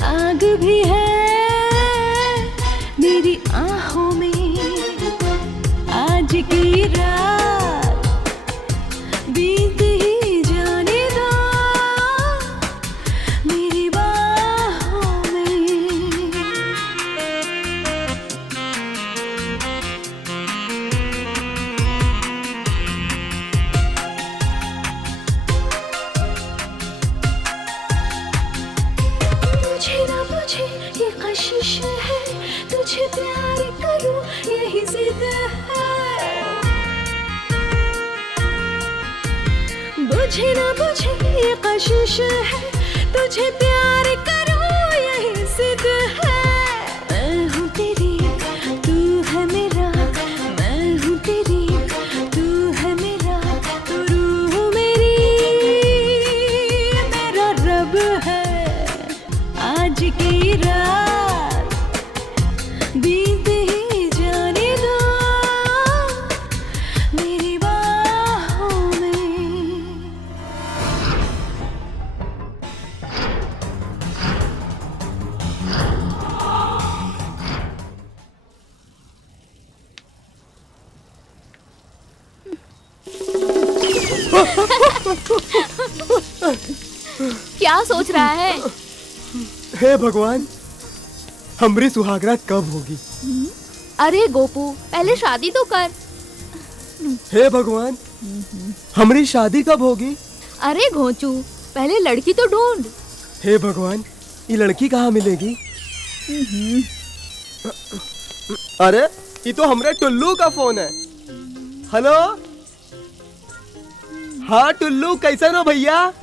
आग भी है मेरी आहों में, बुझे ना बुझे ये कशिश है, तुझे प्यार करूं यही जिद है। मैं हूँ तेरी, तू है मेरा, मैं हूँ तेरी, तू है मेरा, तू रूह मेरी, मेरा रब है। आज की रात बीत ही जाने दो मेरी बाहों में। क्या सोच रहा है? हे भगवान, हमारी सुहागरात कब होगी? अरे गोपू, पहले शादी तो कर। हे भगवान, हमारी शादी कब होगी? अरे घोंचू, पहले लड़की तो ढूंढ। हे भगवान, ये लड़की कहाँ मिलेगी? अरे ये तो हमारे टुल्लू का फोन है। हेलो, हाँ टुल्लू, कैसे हो भैया?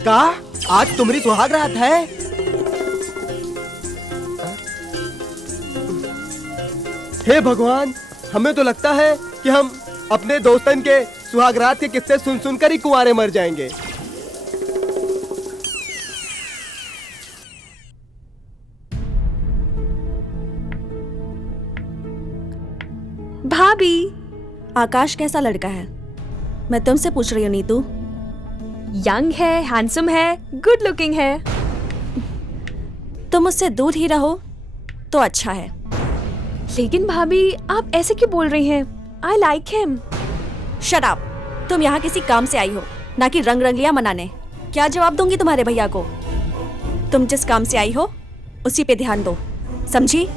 का आज तुम्हारी सुहाग रात है? हे भगवान, हमें तो लगता है कि हम अपने दोस्तन के सुहागरात के किस्से सुन सुनकर ही कुंवारे मर जाएंगे। भाभी, आकाश कैसा लड़का है? मैं तुमसे पूछ रही हूँ नीतू। यंग है, हैंडसम है, गुड लुकिंग है। तुम उससे दूर ही रहो तो अच्छा है। लेकिन भाभी, आप ऐसे क्यों बोल रही हैं? I like him. Shut up. तुम यहाँ किसी काम से आई हो, ना कि रंग रंगलियां मनाने। क्या जवाब दूंगी तुम्हारे भैया को? तुम जिस काम से आई हो उसी पे ध्यान दो, समझी?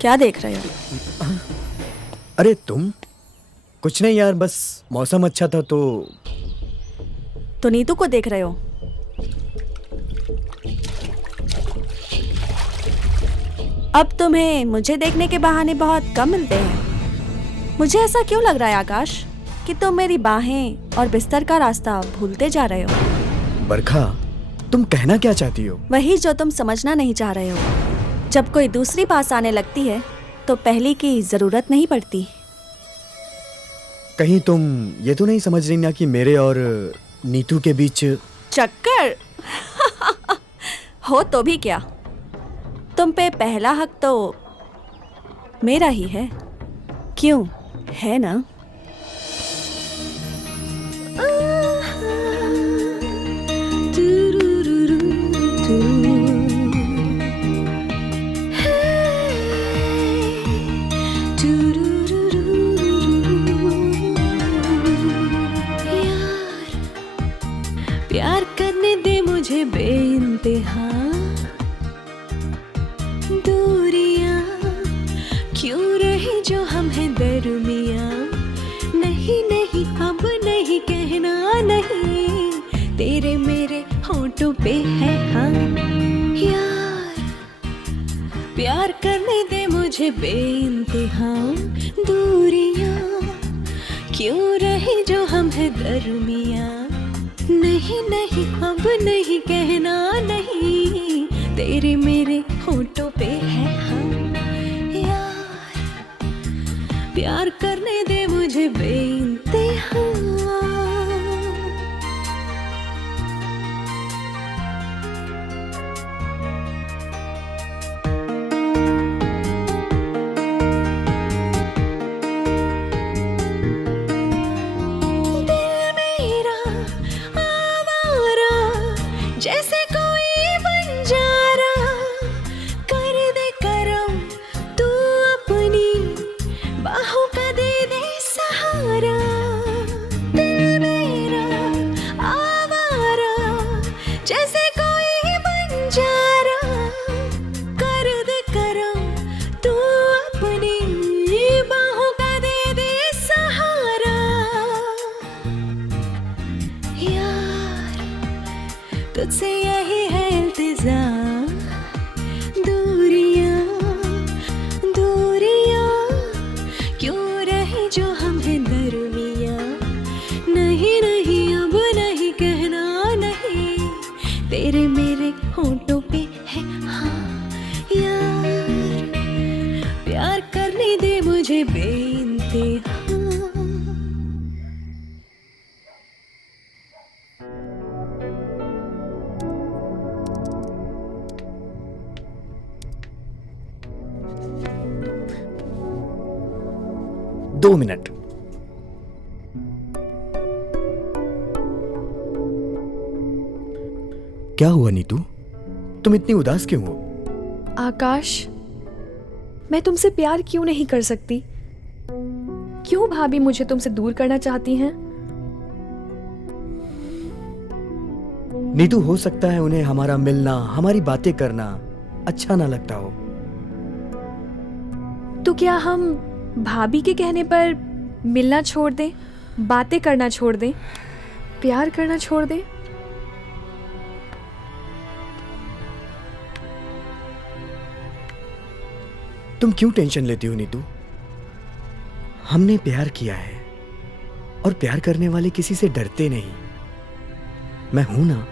क्या देख रहे हो? अरे तुम? कुछ नहीं यार, बस मौसम अच्छा था तो नीतू को देख रहे हो? अब तुम्हें मुझे देखने के बहाने बहुत कम मिलते हैं। मुझे ऐसा क्यों लग रहा है आकाश कि तुम मेरी बाहें और बिस्तर का रास्ता भूलते जा रहे हो। बरखा, तुम कहना क्या चाहती हो? वही जो तुम समझना नहीं चाह रहे हो। जब कोई दूसरी पास आने लगती है तो पहली की जरूरत नहीं पड़ती। कहीं तुम ये तो नहीं समझ रही ना कि मेरे और नीतू के बीच चक्कर हो तो भी क्या, तुम पे पहला हक तो मेरा ही है। क्यों, है ना? प्यार करने दे मुझे बेइंतहा, दूरियां क्यों रही जो हम हैं दरमियां। नहीं नहीं अब नहीं कहना नहीं, तेरे मेरे होठों पे है हाँ। यार प्यार करने दे मुझे बेइंतहा, दूरियां क्यों रहे जो हम है दरमिया। नहीं नहीं अब नहीं कहना नहीं, तेरे मेरे होठों पे है हाँ। यार प्यार करने दे मुझे बेइंतहा। जैसे कोई बंजारा, कर दे करम तू अपनी बाहों का दे दे सहारा। दिल मेरा आवारा, जैसे कोई बंजारा, कर दे करम तू अपनी बाहों का दे दे सहारा। यार तुझसे यही है इल्तिज़ाम, दूरियां दूरियां क्यों रहे जो हम हैं दरमिया। नहीं नहीं अब नहीं कहना नहीं, तेरे मेरे होठों पे है हाँ। यार प्यार करने दे मुझे बेइंतहा। 2 मिनट। क्या हुआ नीतू, तुम इतनी उदास क्यों हो? आकाश, मैं तुमसे प्यार क्यों नहीं कर सकती? क्यों भाभी मुझे तुमसे दूर करना चाहती हैं? नीतू, हो सकता है उन्हें हमारा मिलना, हमारी बातें करना अच्छा ना लगता हो। तो क्या हम भाभी के कहने पर मिलना छोड़ दें, बातें करना छोड़ दें, प्यार करना छोड़ दें? तुम क्यों टेंशन लेती हो नीतू? हमने प्यार किया है और प्यार करने वाले किसी से डरते नहीं। मैं हूं ना।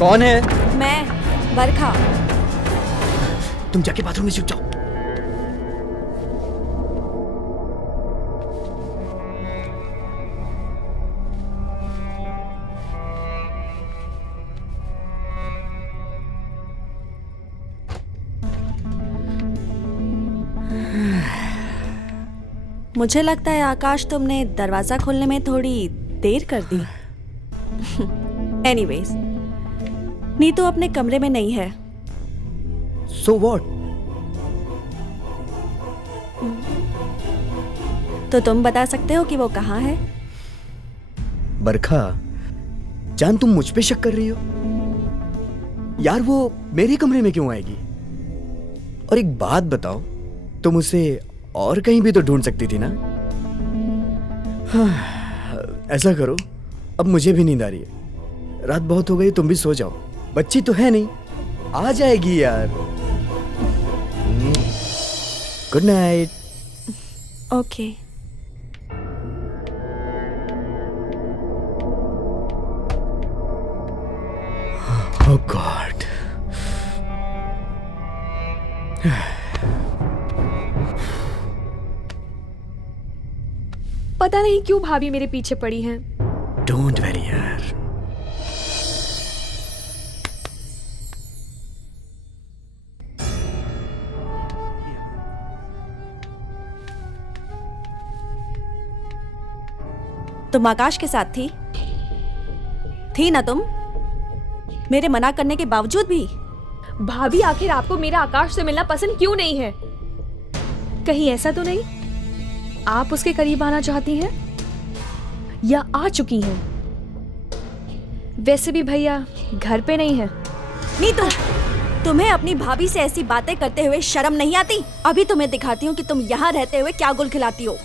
कौन है? मैं बरखा। तुम जाके बाथरूम में छुप जाओ। मुझे लगता है आकाश, तुमने दरवाजा खोलने में थोड़ी देर कर दी। एनीवेज, नीतू अपने कमरे में नहीं है। So what? तो तुम बता सकते हो कि वो कहाँ है? बरखा जान, तुम मुझ पे शक कर रही हो? यार वो मेरे कमरे में क्यों आएगी? और एक बात बताओ, तुम उसे और कहीं भी तो ढूंढ सकती थी ना? हाँ, ऐसा करो, अब मुझे भी नींद आ रही है। रात बहुत हो गई, तुम भी सो जाओ। बच्ची तो है नहीं, आ जाएगी यार। Good night. ओके। पता नहीं क्यों भाभी मेरे पीछे पड़ी हैं। डोंट वरी यार। तुम आकाश के साथ थी ना तुम, मेरे मना करने के बावजूद भी? भाभी आखिर आपको मेरा आकाश से मिलना पसंद क्यों नहीं है? कहीं ऐसा तो नहीं आप उसके करीब आना चाहती हैं या आ चुकी हैं? वैसे भी भैया घर पे नहीं है। नीतू, तुम्हें अपनी भाभी से ऐसी बातें करते हुए शर्म नहीं आती? अभी तुम्हें दिखाती हूँ कि तुम यहाँ रहते हुए क्या गुल खिलाती हो।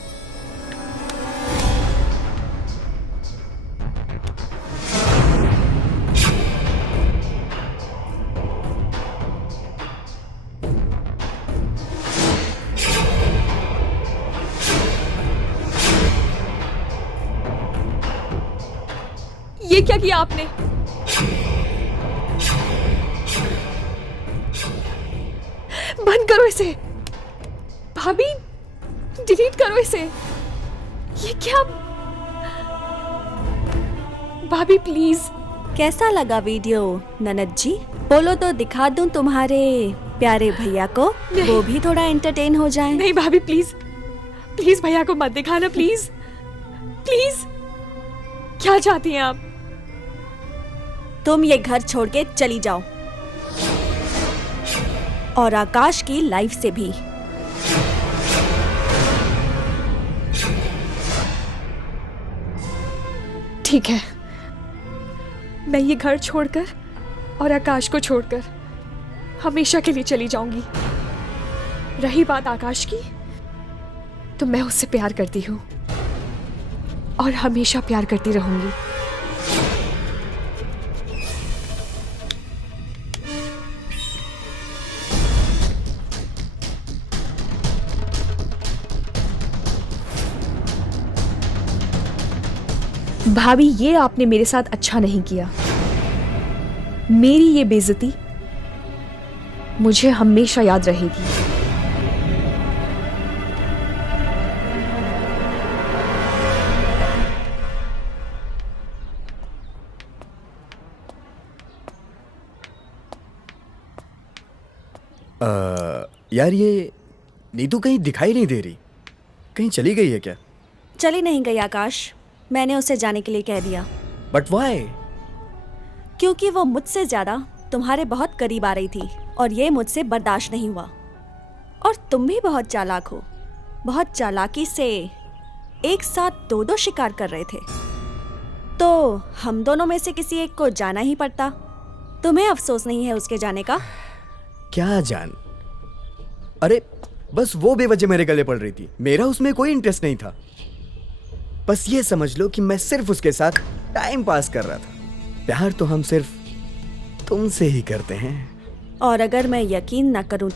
ये क्या किया आपने? बंद करो इसे भाभी, डिलीट करो इसे। ये क्या? भाभी प्लीज। कैसा लगा वीडियो ननद जी? बोलो तो दिखा दूं तुम्हारे प्यारे भैया को, वो भी थोड़ा एंटरटेन हो जाए। नहीं भाभी प्लीज, प्लीज भैया को मत दिखाना प्लीज, प्लीज। क्या चाहती हैं आप? तुम ये घर छोड़ के चली जाओ, और आकाश की लाइफ से भी। ठीक है, मैं ये घर छोड़कर और आकाश को छोड़कर हमेशा के लिए चली जाऊंगी। रही बात आकाश की, तो मैं उससे प्यार करती हूँ और हमेशा प्यार करती रहूंगी। भाभी, ये आपने मेरे साथ अच्छा नहीं किया। मेरी ये बेइज्जती मुझे हमेशा याद रहेगी। यार ये नीतू कहीं दिखाई नहीं दे रही, कहीं चली गई है क्या? चली नहीं गई आकाश, मैंने उसे जाने के लिए कह दिया। But why? क्योंकि वो मुझसे ज्यादा तुम्हारे बहुत करीब आ रही थी और ये मुझसे बर्दाश्त नहीं हुआ। और तुम भी बहुत चालाक हो, बहुत चालाकी से एक साथ दो दो शिकार कर रहे थे, तो हम दोनों में से किसी एक को जाना ही पड़ता। तुम्हें अफसोस नहीं है उसके जाने का? क्या जान, अरे बस वो बेवजह मेरे गले पड़ रही थी, मेरा उसमें कोई इंटरेस्ट नहीं था। बस ये समझ लो कि मैं सिर्फ उसके साथ टाइम पास कर रहा था। प्यार तो हम सिर्फ तुमसे ही करते हैं। और अगर मैं यकीन न करूं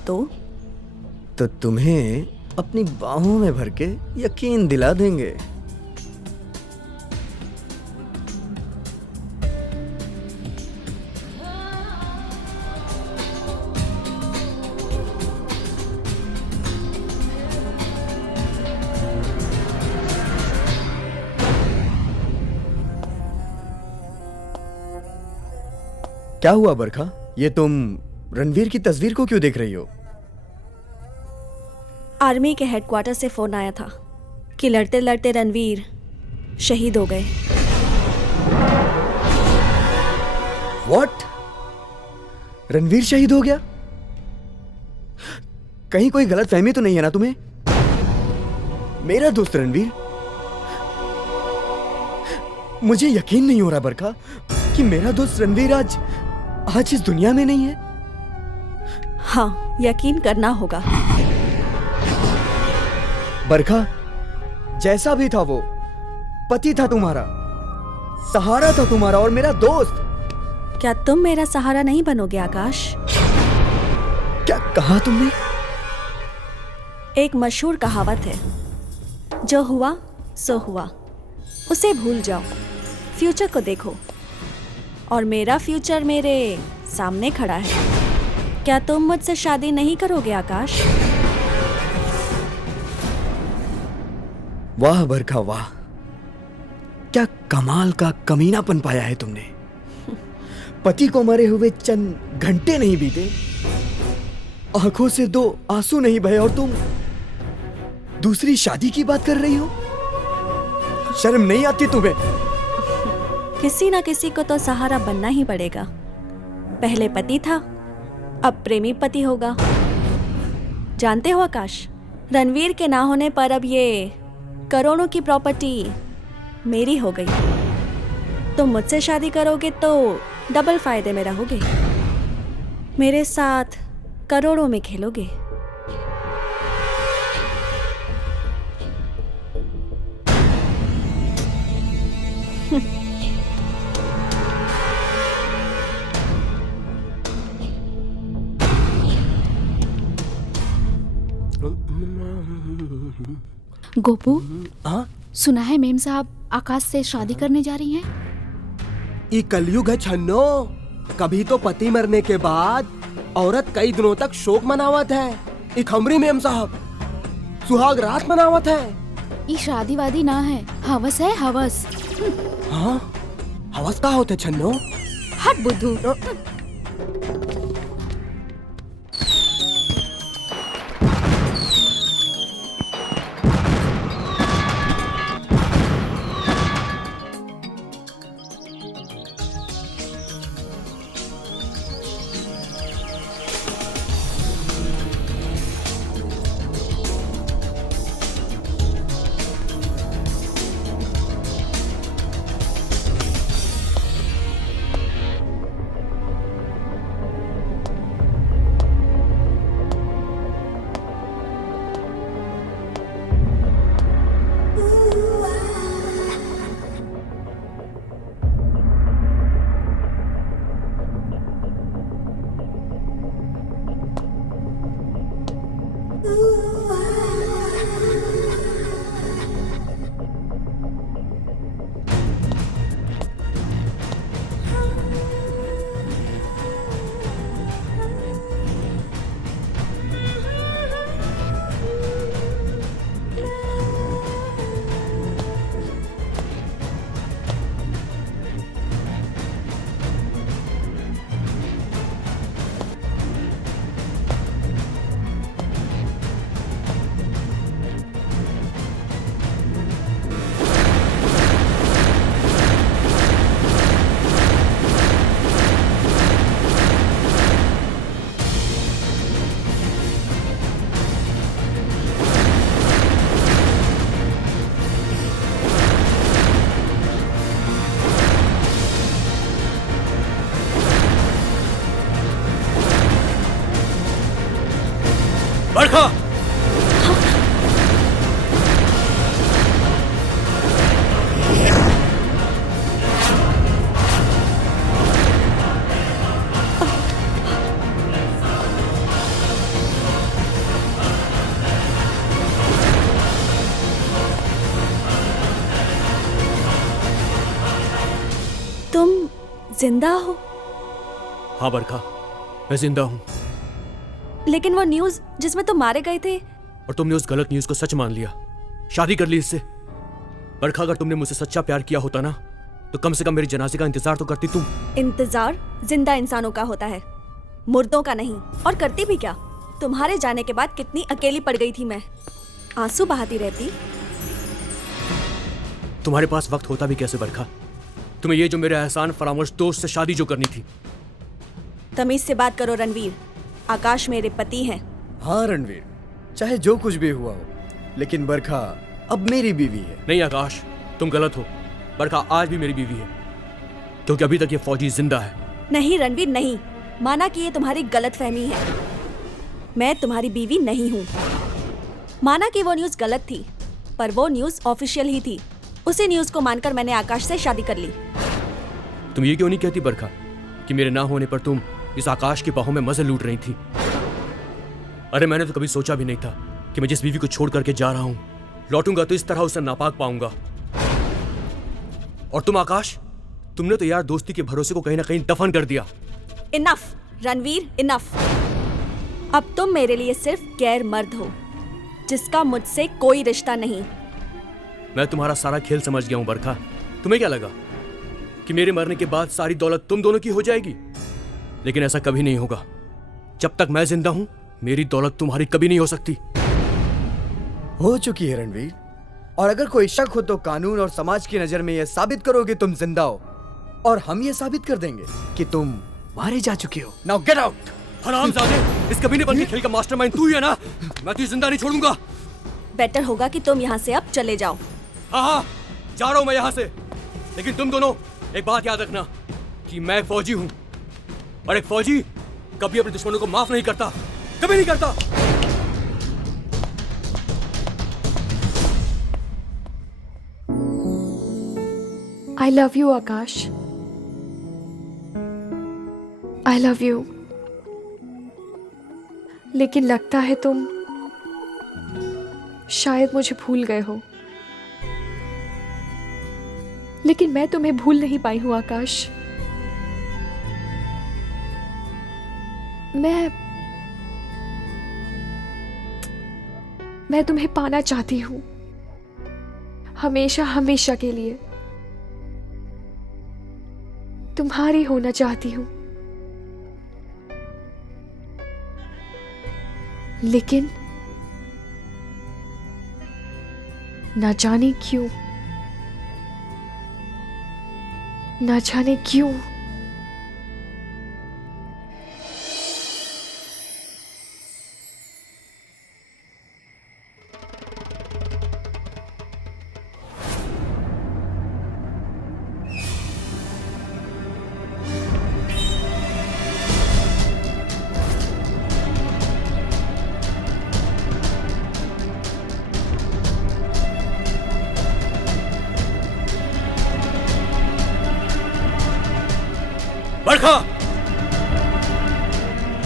तो तुम्हें अपनी बाहों में भर के यकीन दिला देंगे। क्या हुआ बरखा, ये तुम रणवीर की तस्वीर को क्यों देख रही हो? आर्मी के हेडक्वार्टर से फोन आया था कि लड़ते लड़ते रणवीर शहीद हो गए। What? रणवीर शहीद हो गया? कहीं कोई गलतफहमी तो नहीं है ना तुम्हें? मेरा दोस्त रणवीर? मुझे यकीन नहीं हो रहा बरखा कि मेरा दोस्त रणवीर आज इस दुनिया में नहीं है। हाँ, यकीन करना होगा। बरखा, जैसा भी था वो पति था तुम्हारा, सहारा था तुम्हारा और मेरा दोस्त। क्या तुम मेरा सहारा नहीं बनोगे आकाश? क्या कहा तुमने? एक मशहूर कहावत है, जो हुआ सो हुआ, उसे भूल जाओ, फ्यूचर को देखो। और मेरा फ्यूचर मेरे सामने खड़ा है। क्या तुम मुझसे शादी नहीं करोगे आकाश? वाह बरखा वाह, क्या कमाल का कमीनापन पाया है तुमने। पति को मरे हुए चंद घंटे नहीं बीते, आंखों से 2 आंसू नहीं बहे और तुम दूसरी शादी की बात कर रही हो। शर्म नहीं आती तुम्हें? किसी ना किसी को तो सहारा बनना ही पड़ेगा। पहले पति था, अब प्रेमी पति होगा। जानते हो आकाश, रणवीर के ना होने पर अब ये करोड़ों की प्रॉपर्टी मेरी हो गई। तुम मुझसे शादी करोगे तो डबल फायदे में रहोगे, मेरे साथ करोड़ों में खेलोगे। गोपू, हाँ, सुना है मेम साहब आकाश से शादी करने जा रही हैं? ये कलयुग है छन्नो। कभी तो पति मरने के बाद औरत कई दिनों तक शोक मनावत है। एक हमरी मेम साहब सुहाग रात मनावत है। ये शादी वादी ना है, हवस है हवस। हाँ, हवस का होते छन्नो? हट बुद्धू। बरखा! तुम जिंदा हो? हाँ बरखा, मैं जिंदा हूँ। लेकिन वो न्यूज़ जिसमें तुम मारे गए थे। और तुमने उस गलत न्यूज को सच मान लिया, शादी कर ली इससे। बरखा, अगर तुमने मुझसे सच्चा प्यार किया होता ना, तो कम से कम मेरी जनाजे का इंतजार तो करती तुम। इंतजार जिंदा इंसानों का होता है, मुर्दों का नहीं। और करती भी क्या? तुम्हारे जाने के बाद कितनी अकेली पड़ गई थी मैं, आंसू बहाती रहती। तुम्हारे पास वक्त होता भी कैसे बरखा? तुम्हें ये जो मेरे एहसान फरामोश दोस्त से शादी जो करनी थी। तमीज से बात करो रणवीर, आकाश मेरे पति हैं। हाँ रणवीर, चाहे जो कुछ भी हुआ हो, लेकिन बरखा अब मेरी बीवी है। नहीं आकाश, तुम गलत हो। बरखा आज भी मेरी बीवी है, क्योंकि अभी तक ये फौजी जिंदा है। नहीं रणवीर नहीं, माना कि ये तुम्हारी गलत फहमी है। मैं तुम्हारी बीवी नहीं हूँ। माना कि वो न्यूज़ गलत थी, पर वो न्यूज़ ऑफिशियल ही थी। उसी न्यूज़ को मानकर मैंने आकाश से शादी कर ली। तुम ये क्यों नहीं कहती बरखा कि मेरे ना होने पर तुम इस आकाश की बाहों में मजे लूट रही थी? अरे मैंने तो कभी सोचा भी नहीं था कि मैं जिस बीवी को छोड़ करके जा रहा हूं, लौटूंगा तो इस तरह उसे नापाक पाऊंगा। और तुम आकाश, तुमने तो यार दोस्ती के भरोसे को कहीं ना कहीं दफन कर दिया। Enough Ranveer, enough. अब तुम मेरे लिए सिर्फ गैर मर्द हो, जिसका मुझसे कोई रिश्ता नहीं। मैं तुम्हारा सारा खेल समझ गया हूं बरखा। तुम्हें क्या लगा कि मेरे मरने के बाद सारी दौलत तुम दोनों की हो जाएगी? लेकिन ऐसा कभी नहीं होगा। जब तक मैं जिंदा हूं मेरी दौलत तुम्हारी कभी नहीं हो सकती। हो चुकी है रणवीर, और अगर कोई शक हो तो कानून और समाज की नजर में यह साबित करो कि तुम जिंदा हो, और हम ये साबित कर देंगे कि तुम मारे जा चुके हो। Now get out. हरामजादे, इस कमीनेपन के खेल का मास्टरमाइंड तू ही है ना? मैं तुझे जिंदा नहीं छोड़ूंगा। बेटर होगा कि तुम यहाँ से अब चले जाओ। हाँ, जा रहा हूं मैं यहाँ से। लेकिन तुम दोनों एक बात याद रखना कि मैं एक फौजी हूं, और एक फौजी कभी अपने दुश्मनों को माफ नहीं करता, कभी नहीं करता। I love you, Akash. I love you। लेकिन लगता है तुम शायद मुझे भूल गए हो। लेकिन मैं तुम्हें भूल नहीं पाई हूं आकाश। मैं तुम्हें पाना चाहती हूं, हमेशा हमेशा के लिए तुम्हारी होना चाहती हूं। लेकिन ना जाने क्यों, ना जाने क्यों बरखा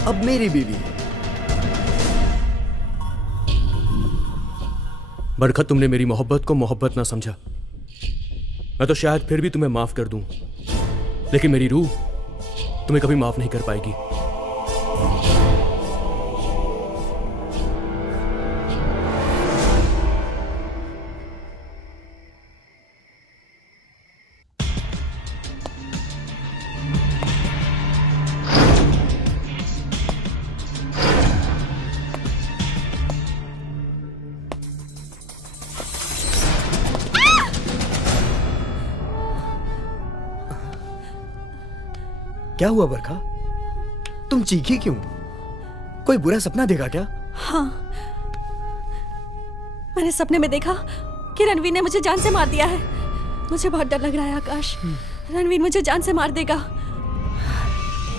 अब मेरी बीवी है। बरखा, तुमने मेरी मोहब्बत को मोहब्बत ना समझा। मैं तो शायद फिर भी तुम्हें माफ कर दूं, लेकिन मेरी रूह तुम्हें कभी माफ नहीं कर पाएगी। क्या हुआ बरखा, तुम चीखी क्यों? कोई बुरा सपना देखा क्या? हाँ, मैंने सपने में देखा कि रणवीर ने मुझे जान से मार दिया है। मुझे बहुत डर लग रहा है आकाश, रणवीर मुझे जान से मार देगा।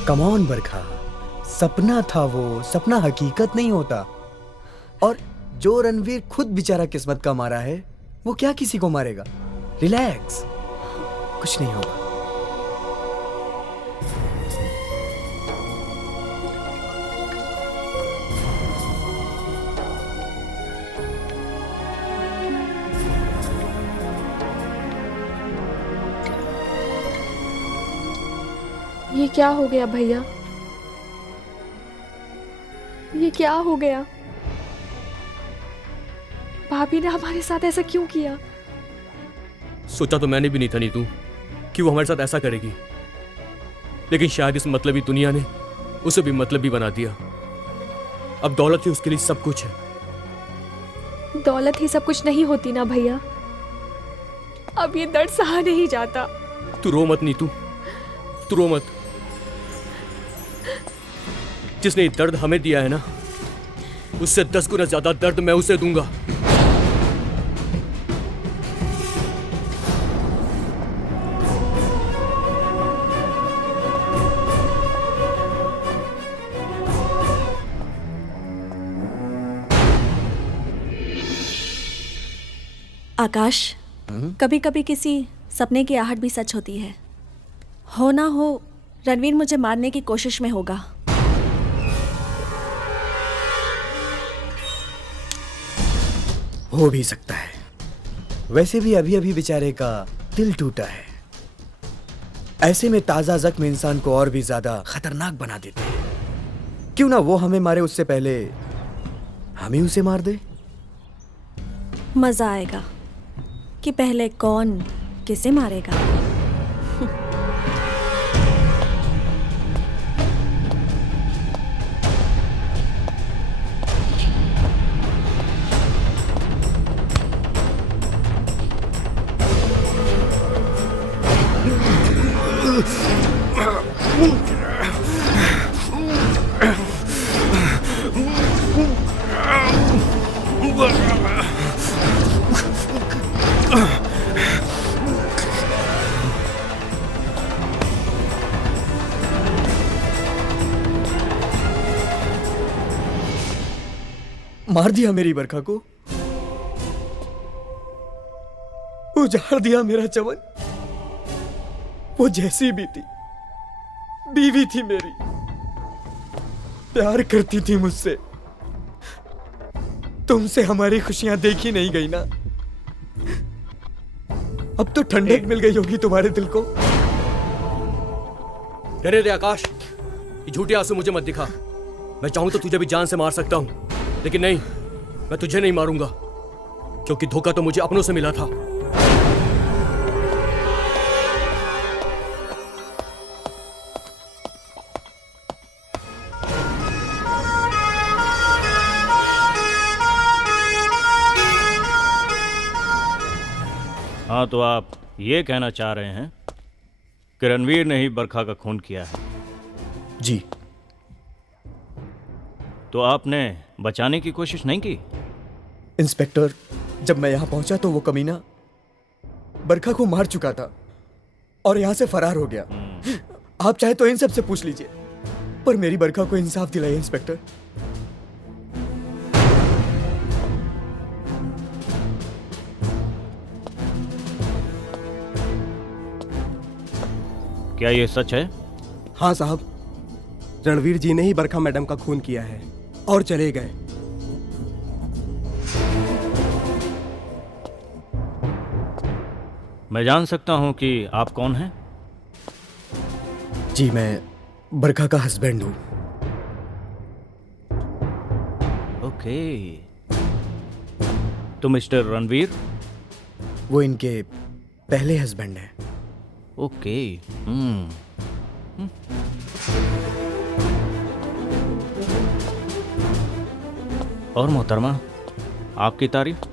कम ऑन बरखा, सपना था वो, सपना हकीकत नहीं होता। और जो रणवीर खुद बेचारा किस्मत का मारा है, वो क्या किसी को मारेगा? रिलैक्स, कुछ नहीं होगा। ये क्या हो गया भैया? ये क्या हो गया? भाभी ने हमारे साथ ऐसा क्यों किया? सोचा तो मैंने भी नहीं था नीतू कि वो हमारे साथ ऐसा करेगी, लेकिन शायद इस मतलबी दुनिया ने उसे भी मतलबी बना दिया। अब दौलत ही उसके लिए सब कुछ है। दौलत ही सब कुछ नहीं होती ना भैया। अब ये दर्द सहा नहीं जाता। तू रो मत नीतू, तू रो मत। जिसने ये दर्द हमें दिया है ना, उससे 10 गुना ज्यादा दर्द मैं उसे दूंगा। आकाश, कभी कभी किसी सपने की आहट भी सच होती है। हो ना हो रणवीर मुझे मारने की कोशिश में होगा। हो भी सकता है। वैसे भी अभी अभी बेचारे का दिल टूटा है। ऐसे में ताजा जख्म इंसान को और भी ज्यादा खतरनाक बना देते हैं। क्यों ना वो हमें मारे उससे पहले हम ही उसे मार दे। मजा आएगा कि पहले कौन किसे मारेगा? मार दिया मेरी बरखा को, उजाड़ दिया मेरा चमन। वो जैसी भी थी, बीवी थी मेरी, प्यार करती थी मुझसे। तुमसे हमारी खुशियां देखी नहीं गई ना। अब तो ठंडक मिल गई होगी तुम्हारे दिल को। रहने दे आकाश, ये झूठे आंसू मुझे मत दिखा। मैं चाहूं तो तुझे भी जान से मार सकता हूं, लेकिन नहीं, मैं तुझे नहीं मारूंगा, क्योंकि धोखा तो मुझे अपनों से मिला था। हाँ, तो आप ये कहना चाह रहे हैं कि रणवीर ने ही बरखा का खून किया है? जी। तो आपने बचाने की कोशिश नहीं की? इंस्पेक्टर, जब मैं यहां पहुंचा तो वो कमीना बरखा को मार चुका था और यहां से फरार हो गया। आप चाहे तो इन सब से पूछ लीजिए, पर मेरी बरखा को इंसाफ दिलाइए इंस्पेक्टर। क्या ये सच है? हाँ साहब, रणवीर जी ने ही बरखा मैडम का खून किया है और चले गए। मैं जान सकता हूं कि आप कौन हैं? जी, मैं बरखा का हस्बैंड हूं। ओके, तो मिस्टर रणवीर? वो इनके पहले हस्बैंड हैं। ओके। और मोहतरमा, आपकी तारीफ?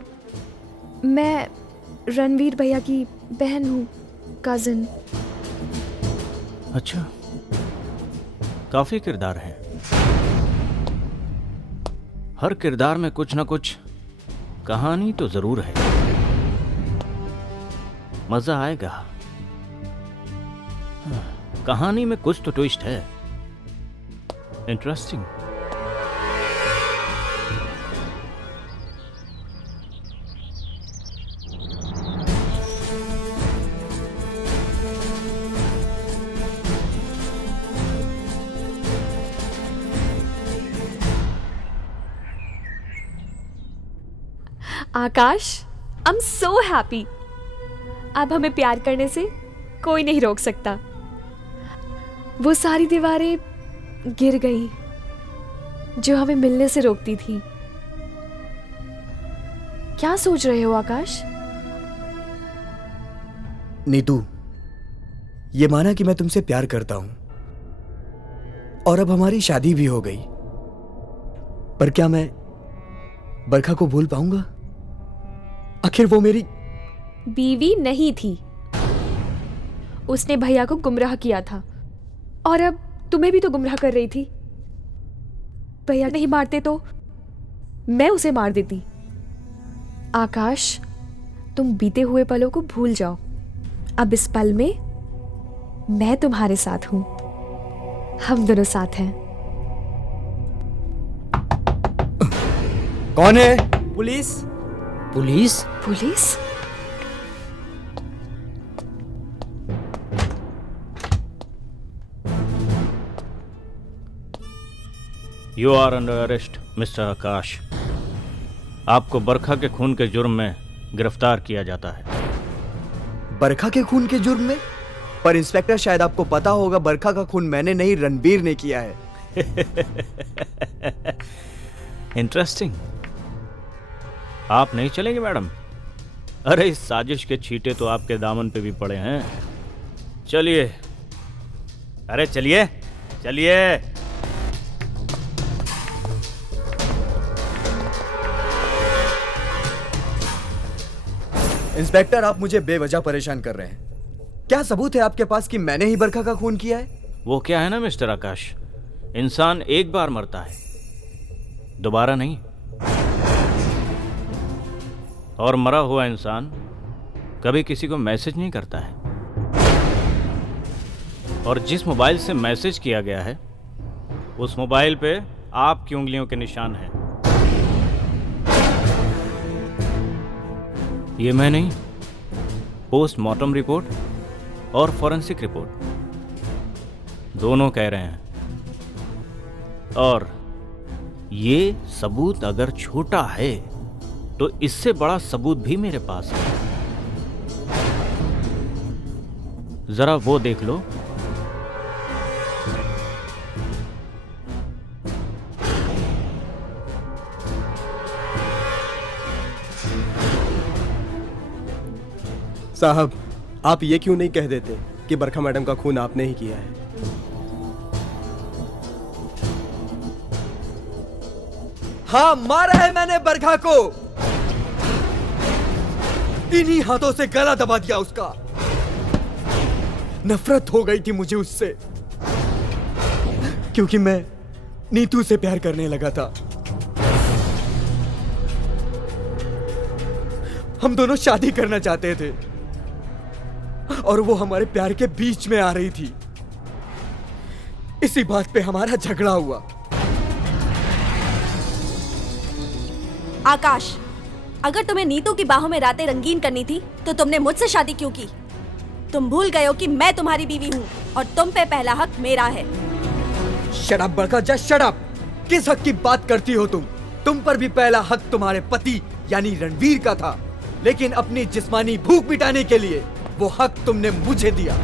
मैं रणवीर भैया की बहन हूँ, कजिन। अच्छा, काफी किरदार हैं। हर किरदार में कुछ ना कुछ कहानी तो जरूर है। मजा आएगा। कहानी में कुछ तो ट्विस्ट है। Interesting. Akash, I am so happy. अब हमें प्यार करने से कोई नहीं रोक सकता। वो सारी दीवारें गिर गई जो हमें मिलने से रोकती थी। क्या सोच रहे हो आकाश? नीतू, ये माना कि मैं तुमसे प्यार करता हूं और अब हमारी शादी भी हो गई, पर क्या मैं बरखा को भूल पाऊंगा? आखिर वो मेरी बीवी नहीं थी। उसने भैया को गुमराह किया था और अब तुम्हें भी तो गुमराह कर रही थी। भैया नहीं मारते तो मैं उसे मार देती। आकाश, तुम बीते हुए पलों को भूल जाओ। अब इस पल में मैं तुम्हारे साथ हूं। हम दोनों साथ हैं। कौन है? Police. Police? Police? You are under arrest mister Akash. आपको बरखा के खून के जुर्म में गिरफ्तार किया जाता है। बरखा के खून के जुर्म में? पर इंस्पेक्टर, शायद आपको पता होगा बरखा का खून मैंने नहीं, रणवीर ने किया है। इंटरेस्टिंग। आप नहीं चलेंगे मैडम? अरे इस साजिश के छींटे तो आपके दामन पे भी पड़े हैं। चलिए, अरे चलिए चलिए। इंस्पेक्टर, आप मुझे बेवजह परेशान कर रहे हैं। क्या सबूत है आपके पास कि मैंने ही बरखा का खून किया है? वो क्या है ना मिस्टर आकाश, इंसान एक बार मरता है, दोबारा नहीं। और मरा हुआ इंसान कभी किसी को मैसेज नहीं करता है। और जिस मोबाइल से मैसेज किया गया है उस मोबाइल पे आपकी उंगलियों के निशान हैं। ये मैं नहीं, पोस्टमार्टम रिपोर्ट और फॉरेंसिक रिपोर्ट दोनों कह रहे हैं। और ये सबूत अगर छोटा है तो इससे बड़ा सबूत भी मेरे पास है। जरा वो देख लो। साहब, आप ये क्यों नहीं कह देते कि बरखा मैडम का खून आपने ही किया है? हाँ, मारा है मैंने बरखा को। इन्हीं हाथों से गला दबा दिया उसका। नफरत हो गई थी मुझे उससे, क्योंकि मैं नीतू से प्यार करने लगा था। हम दोनों शादी करना चाहते थे और वो हमारे प्यार के बीच में आ रही थी। इसी बात पे हमारा झगड़ा हुआ। आकाश, अगर तुम्हें नीतू की बाहों में रातें रंगीन करनी थी तो तुमने मुझसे शादी क्यों की? तुम भूल गए हो कि मैं तुम्हारी बीवी हूँ और तुम पे पहला हक मेरा है। शट अप बरखा, जस्ट शट अप। किस हक की बात करती हो तुम? तुम पर भी पहला हक तुम्हारे पति यानी रणवीर का था, लेकिन अपनी जिस्मानी भूख मिटाने के लिए वो हक तुमने मुझे दिया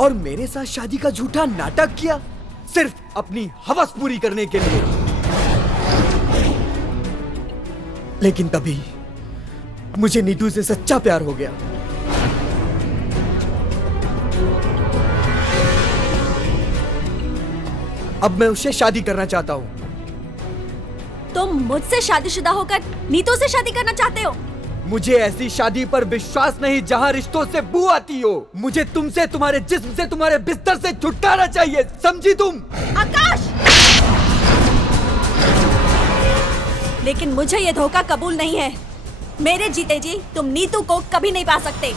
और मेरे साथ शादी का झूठा नाटक किया सिर्फ अपनी हवस पूरी करने के लिए। लेकिन तभी मुझे नीतू से सच्चा प्यार हो गया। अब मैं उससे शादी करना चाहता हूँ। तुम मुझसे शादीशुदा होकर नीतू से शादी करना चाहते हो? मुझे ऐसी शादी पर विश्वास नहीं जहाँ रिश्तों से बू आती हो। मुझे तुमसे, तुम्हारे जिस्म से, तुम्हारे बिस्तर से छुटकारा चाहिए, समझी तुम? आकाश! लेकिन मुझे ये धोखा कबूल नहीं है। मेरे जीते जी तुम नीतू को कभी नहीं पा सकते।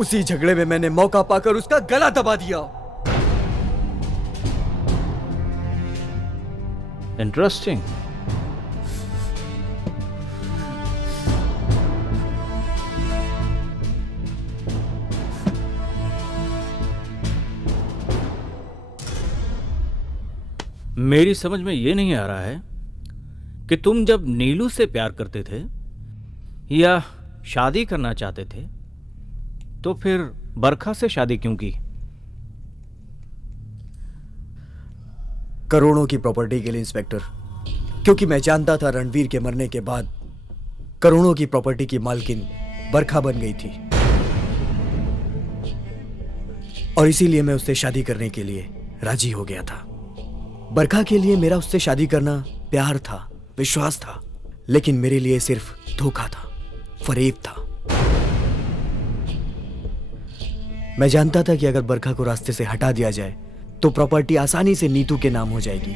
उसी झगड़े में मैंने मौका पाकर उसका गला दबा दिया। इंटरेस्टिंग। मेरी समझ में यह नहीं आ रहा है कि तुम जब नीलू से प्यार करते थे या शादी करना चाहते थे तो फिर बरखा से शादी क्यों की? करोड़ों की प्रॉपर्टी के लिए इंस्पेक्टर, क्योंकि मैं जानता था रणवीर के मरने के बाद करोड़ों की प्रॉपर्टी की मालकिन बरखा बन गई थी और इसीलिए मैं उससे शादी करने के लिए राजी हो गया था। बरखा के लिए मेरा उससे शादी करना प्यार था, विश्वास था, लेकिन मेरे लिए सिर्फ धोखा था, फरेब था। मैं जानता था कि अगर बरखा को रास्ते से हटा दिया जाए तो प्रॉपर्टी आसानी से नीतू के नाम हो जाएगी।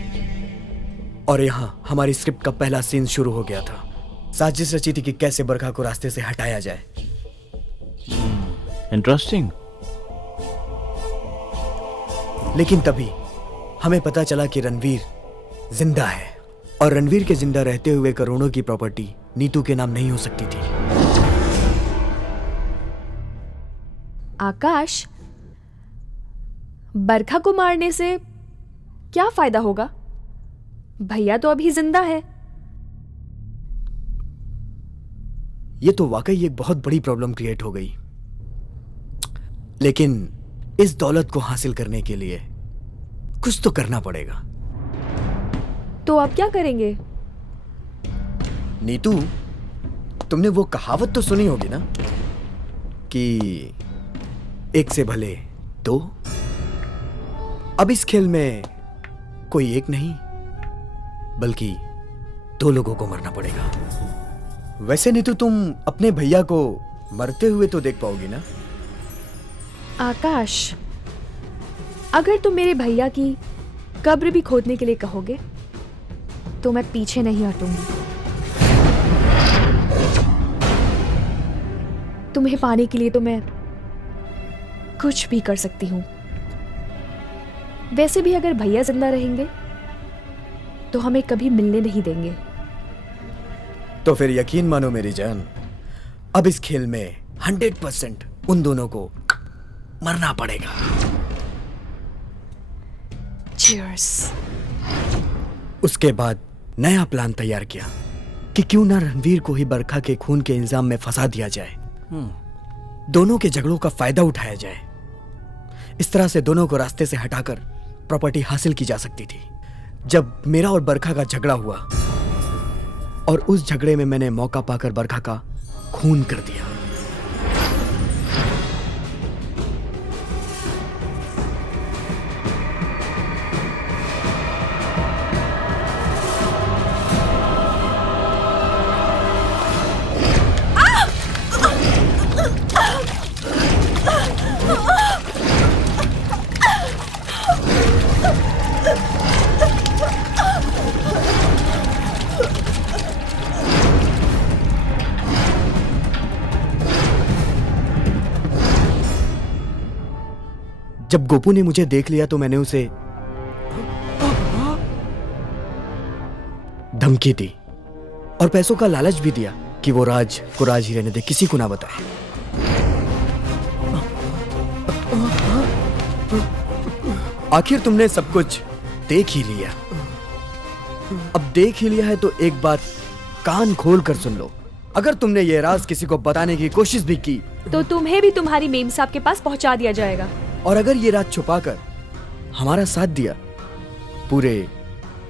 और यहां हमारी स्क्रिप्ट का पहला सीन शुरू हो गया था। साजिश रची थी कि कैसे बरखा को रास्ते से हटाया जाए। इंटरेस्टिंग। लेकिन तभी हमें पता चला कि रणवीर जिंदा है और रणवीर के जिंदा रहते हुए करोड़ों की प्रॉपर्टी नीतू के नाम नहीं हो सकती थी। आकाश, बरखा को मारने से क्या फायदा होगा? भैया तो अभी जिंदा है। ये तो वाकई एक बहुत बड़ी प्रॉब्लम क्रिएट हो गई, लेकिन इस दौलत को हासिल करने के लिए कुछ तो करना पड़ेगा। तो आप क्या करेंगे? नीतू, तुमने वो कहावत तो सुनी होगी ना कि एक से भले दो। अब इस खेल में कोई एक नहीं बल्कि दो लोगों को मरना पड़ेगा। वैसे नीतू, तुम अपने भैया को मरते हुए तो देख पाओगी ना? आकाश, अगर तुम मेरे भैया की कब्र भी खोदने के लिए कहोगे तो मैं पीछे नहीं हटूंगी। तुम्हें पाने के लिए तो मैं कुछ भी कर सकती हूं। वैसे भी अगर भैया जिंदा रहेंगे तो हमें कभी मिलने नहीं देंगे। तो फिर यकीन मानो मेरी जान, अब इस खेल में 100% उन दोनों को मरना पड़ेगा। Cheers। उसके बाद नया प्लान तैयार किया कि क्यों ना रणवीर को ही बरखा के खून के इल्जाम में फंसा दिया जाए। दोनों के झगड़ों का फायदा उठाया जाए। इस तरह से दोनों को रास्ते से हटाकर प्रॉपर्टी हासिल की जा सकती थी। जब मेरा और बरखा का झगड़ा हुआ और उस झगड़े में मैंने मौका पाकर बरखा का खून कर दिया। जब गोपू ने मुझे देख लिया तो मैंने उसे धमकी दी और पैसों का लालच भी दिया कि वो राज को राज ही रहने दे, किसी को ना बताए। आखिर तुमने सब कुछ देख ही लिया। अब देख ही लिया है तो एक बात कान खोल कर सुन लो। अगर तुमने ये राज किसी को बताने की कोशिश भी की तो तुम्हें भी तुम्हारी मेम साहब के पास पहुंचा दिया जाएगा। और अगर ये रात छुपाकर हमारा साथ दिया, पूरे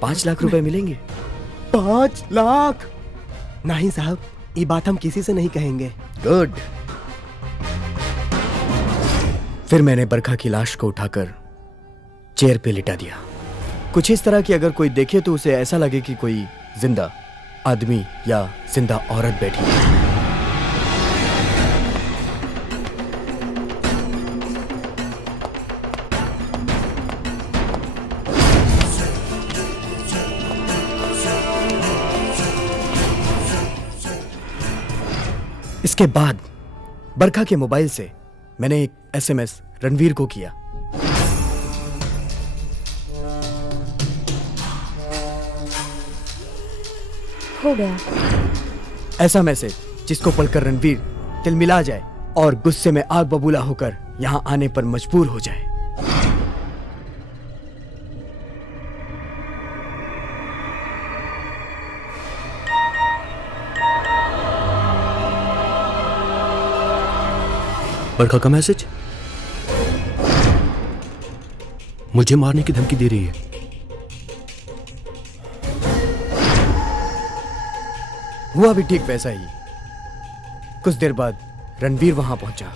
5 लाख रुपए मिलेंगे। 5 लाख? नहीं साहब, ये बात हम किसी से नहीं कहेंगे। गुड। फिर मैंने बरखा की लाश को उठाकर चेयर पे लिटा दिया, कुछ इस तरह कि अगर कोई देखे तो उसे ऐसा लगे कि कोई जिंदा आदमी या जिंदा औरत बैठी है। इसके बाद बरखा के मोबाइल से मैंने एक एसएमएस रणवीर को किया। हो गया। ऐसा मैसेज जिसको पढ़कर रणवीर तिलमिला जाए और गुस्से में आग बबूला होकर यहां आने पर मजबूर हो जाए। बरखा का मैसेज मुझे मारने की धमकी दे रही है। हुआ भी ठीक वैसा ही। कुछ देर बाद रणवीर वहां पहुंचा।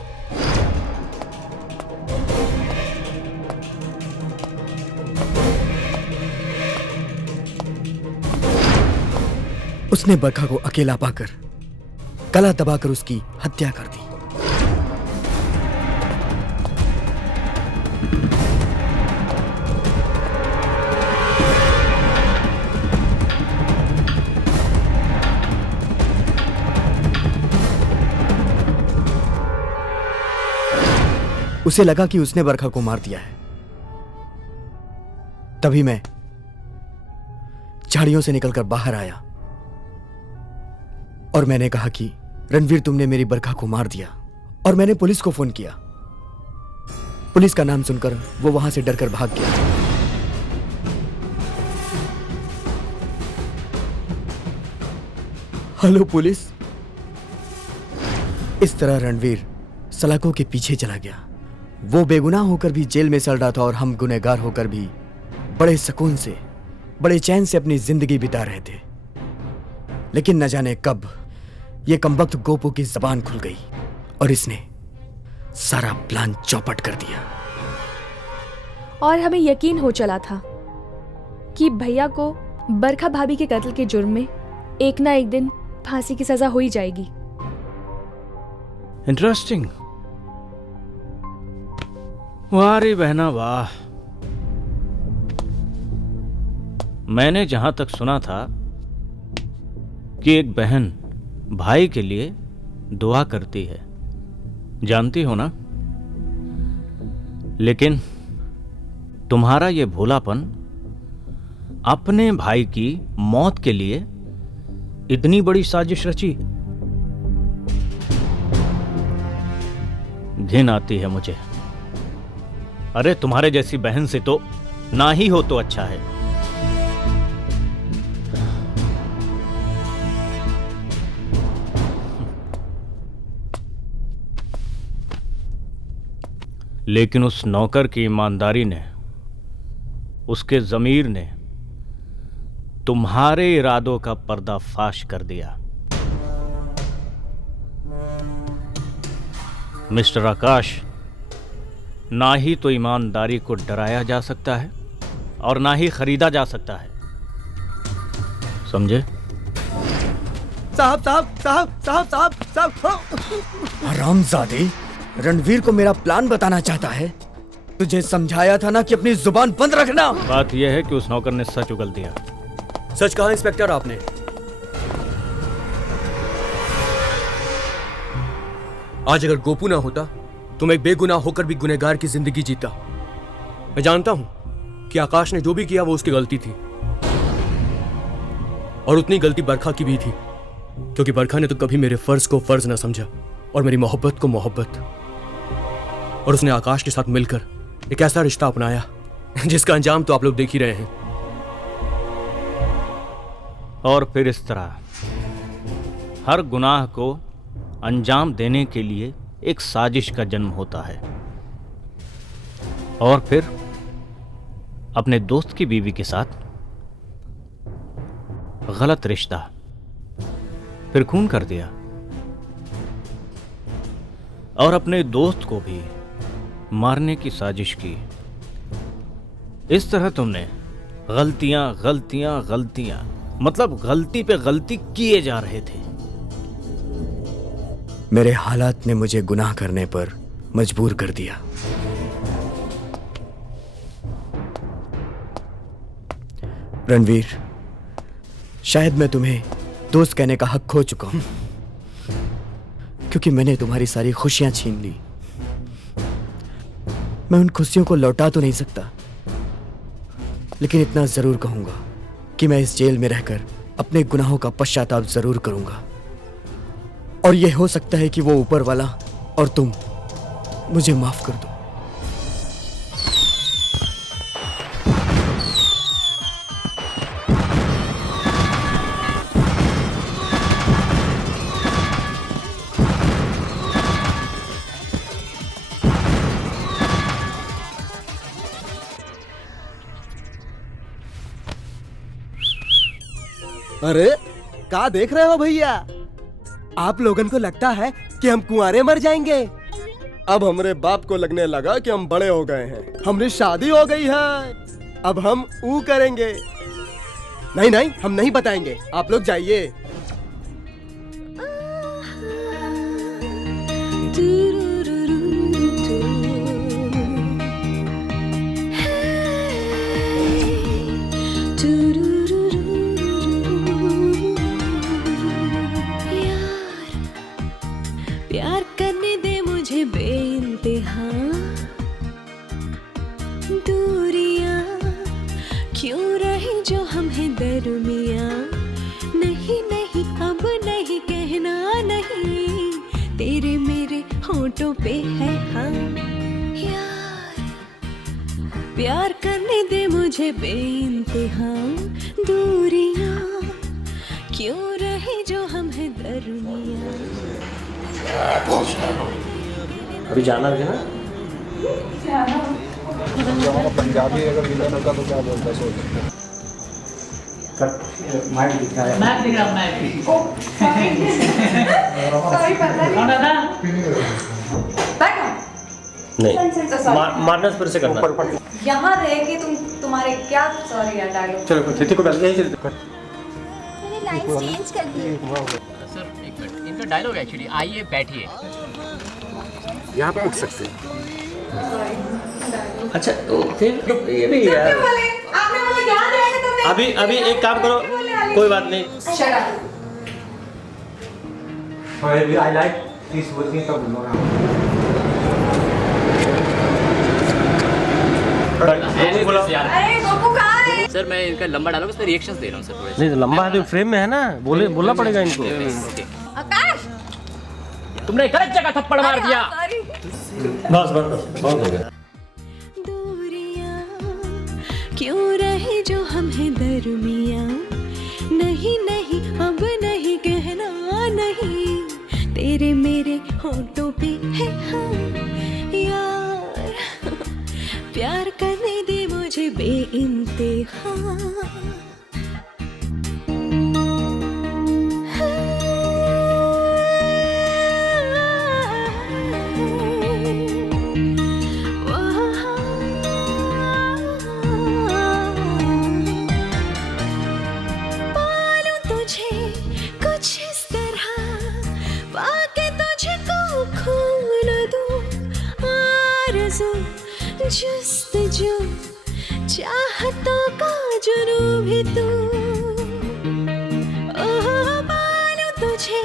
उसने बरखा को अकेला पाकर गला दबाकर उसकी हत्या कर दी। उसे लगा कि उसने बरखा को मार दिया है। तभी मैं झाड़ियों से निकलकर बाहर आया और मैंने कहा कि रणवीर, तुमने मेरी बरखा को मार दिया। और मैंने पुलिस को फोन किया। पुलिस का नाम सुनकर वो वहां से डरकर भाग गया। Hello police. इस तरह रणवीर सलाखों के पीछे चला गया। वो बेगुनाह होकर भी जेल में सड़ रहा था और हम गुनहगार होकर भी बड़े सुकून से, बड़े चैन से अपनी जिंदगी बिता रहे थे। लेकिन न जाने कब ये कमबख्त गोपू की जबान खुल गई और इसने सारा प्लान चौपट कर दिया। और हमें यकीन हो चला था कि भैया को बरखा भाभी के कत्ल के जुर्म में एक ना एक दिन फांसी की सजा हो ही जाएगी। इंटरेस्टिंग। वाह रे बहना वाह। मैंने जहां तक सुना था कि एक बहन भाई के लिए दुआ करती है, जानती हो ना? लेकिन तुम्हारा ये भोलापन अपने भाई की मौत के लिए इतनी बड़ी साजिश रची। घिन आती है मुझे। अरे तुम्हारे जैसी बहन से तो ना ही हो तो अच्छा है। लेकिन उस नौकर की ईमानदारी ने, उसके ज़मीर ने तुम्हारे इरादों का पर्दाफाश कर दिया। मिस्टर आकाश, ना ही तो ईमानदारी को डराया जा सकता है और ना ही खरीदा जा सकता है, समझे? साहब साहब साहब साहब साहब साहब। हरामजादे, रणवीर को मेरा प्लान बताना चाहता है। तुझे समझाया था ना कि अपनी जुबान बंद रखना। बात यह है कि उस नौकर ने सच उगल दिया। सच कहा इंस्पेक्टर आपने? आज अगर गोपू ना होता तो मैं एक बेगुनाह होकर भी गुनहगार की जिंदगी जीता। मैं जानता हूं कि आकाश ने जो भी किया वो उसकी गलती थी, और उतनी गलती बरखा की भी थी, क्योंकि बरखा ने तो कभी मेरे फर्ज को फर्ज ना समझा और मेरी मोहब्बत को मोहब्बत। और उसने आकाश के साथ मिलकर एक ऐसा रिश्ता अपनाया जिसका अंजाम तो आप लोग देख ही रहे हैं। और फिर इस तरह हर गुनाह को अंजाम देने के लिए एक साजिश का जन्म होता है। और फिर अपने दोस्त की बीवी के साथ गलत रिश्ता, फिर खून कर दिया, और अपने दोस्त को भी मारने की साजिश की। इस तरह तुमने गलतियां गलतियां गलतियां, मतलब गलती पे गलती किए जा रहे थे। मेरे हालात ने मुझे गुनाह करने पर मजबूर कर दिया। रणवीर, शायद मैं तुम्हें दोस्त कहने का हक खो चुका हूं, क्योंकि मैंने तुम्हारी सारी खुशियां छीन ली। मैं उन खुशियों को लौटा तो नहीं सकता, लेकिन इतना जरूर कहूंगा कि मैं इस जेल में रहकर अपने गुनाहों का पश्चाताप जरूर करूंगा। और यह हो सकता है कि वो ऊपर वाला और तुम मुझे माफ कर दो। अरे क्या देख रहे हो भैया? आप लोगन को लगता है कि हम कुंवारे मर जाएंगे। अब हमरे बाप को लगने लगा कि हम बड़े हो गए हैं, हमारी शादी हो गई है, अब हम ऊ करेंगे। नहीं नहीं, हम नहीं बताएंगे, आप लोग जाइए। प्यार करने दे मुझे बेइंतहा, दूरियां क्यों रही जो हम हैं दरमियां। होठों पे है हाँ यार, प्यार करने दे मुझे बेइंतहा, दूरियां क्यों रहे जो हम है दरमियां। अभी जाना है ना? पंजाबी अगर विलन होता तो क्या बोलता सोच। मैप दिख रहा है। मैप दिख रहा है, मैप। सॉरी पता नहीं मारना फिर से करना। यहाँ रह के तुम्हारे क्या सॉरी यार डायलॉग। चलो तिथि को पहले यही चलते। मैंने लाइंस चेंज कर दी। सर एक मिनट, इनका डायलॉग एक्चुअली, आइए बैठिए। यहाँ पे उठ सकते हैं। अच्छा तो फिर ये भी यार। आपने बोला यहाँ रहेंगे तो अभी एक काम करो, कोई बात नहीं। Shut up. I like this working तो बोलो ना। अरे गोपू कहाँ है? सर मैं इनका लंबा डायलॉग, इस पे रिएक्शंस दे रहा हूँ सर थोड़े से। नहीं लंबा है, फ्रेम में है ना, बोलना पड़ेगा इनको। आकाश तुमने गलत जगह थप्पड़ मार दिया। सॉरी। बस बहुत हो गया। दूरियां क्यों रहे जो हम है दरमियां, नहीं नहीं अब नहीं कहना नहीं, तेरे मेरे होठों पे है हाँ यार, प्यार करने दे मुझे बेइंतहा। पालूं तुझे कुछ इस तरह, पाके तुझको खोल दूं, आरज़ू जुस्तजू चाहतों का जुनून भी तू। ओह पालूं तुझे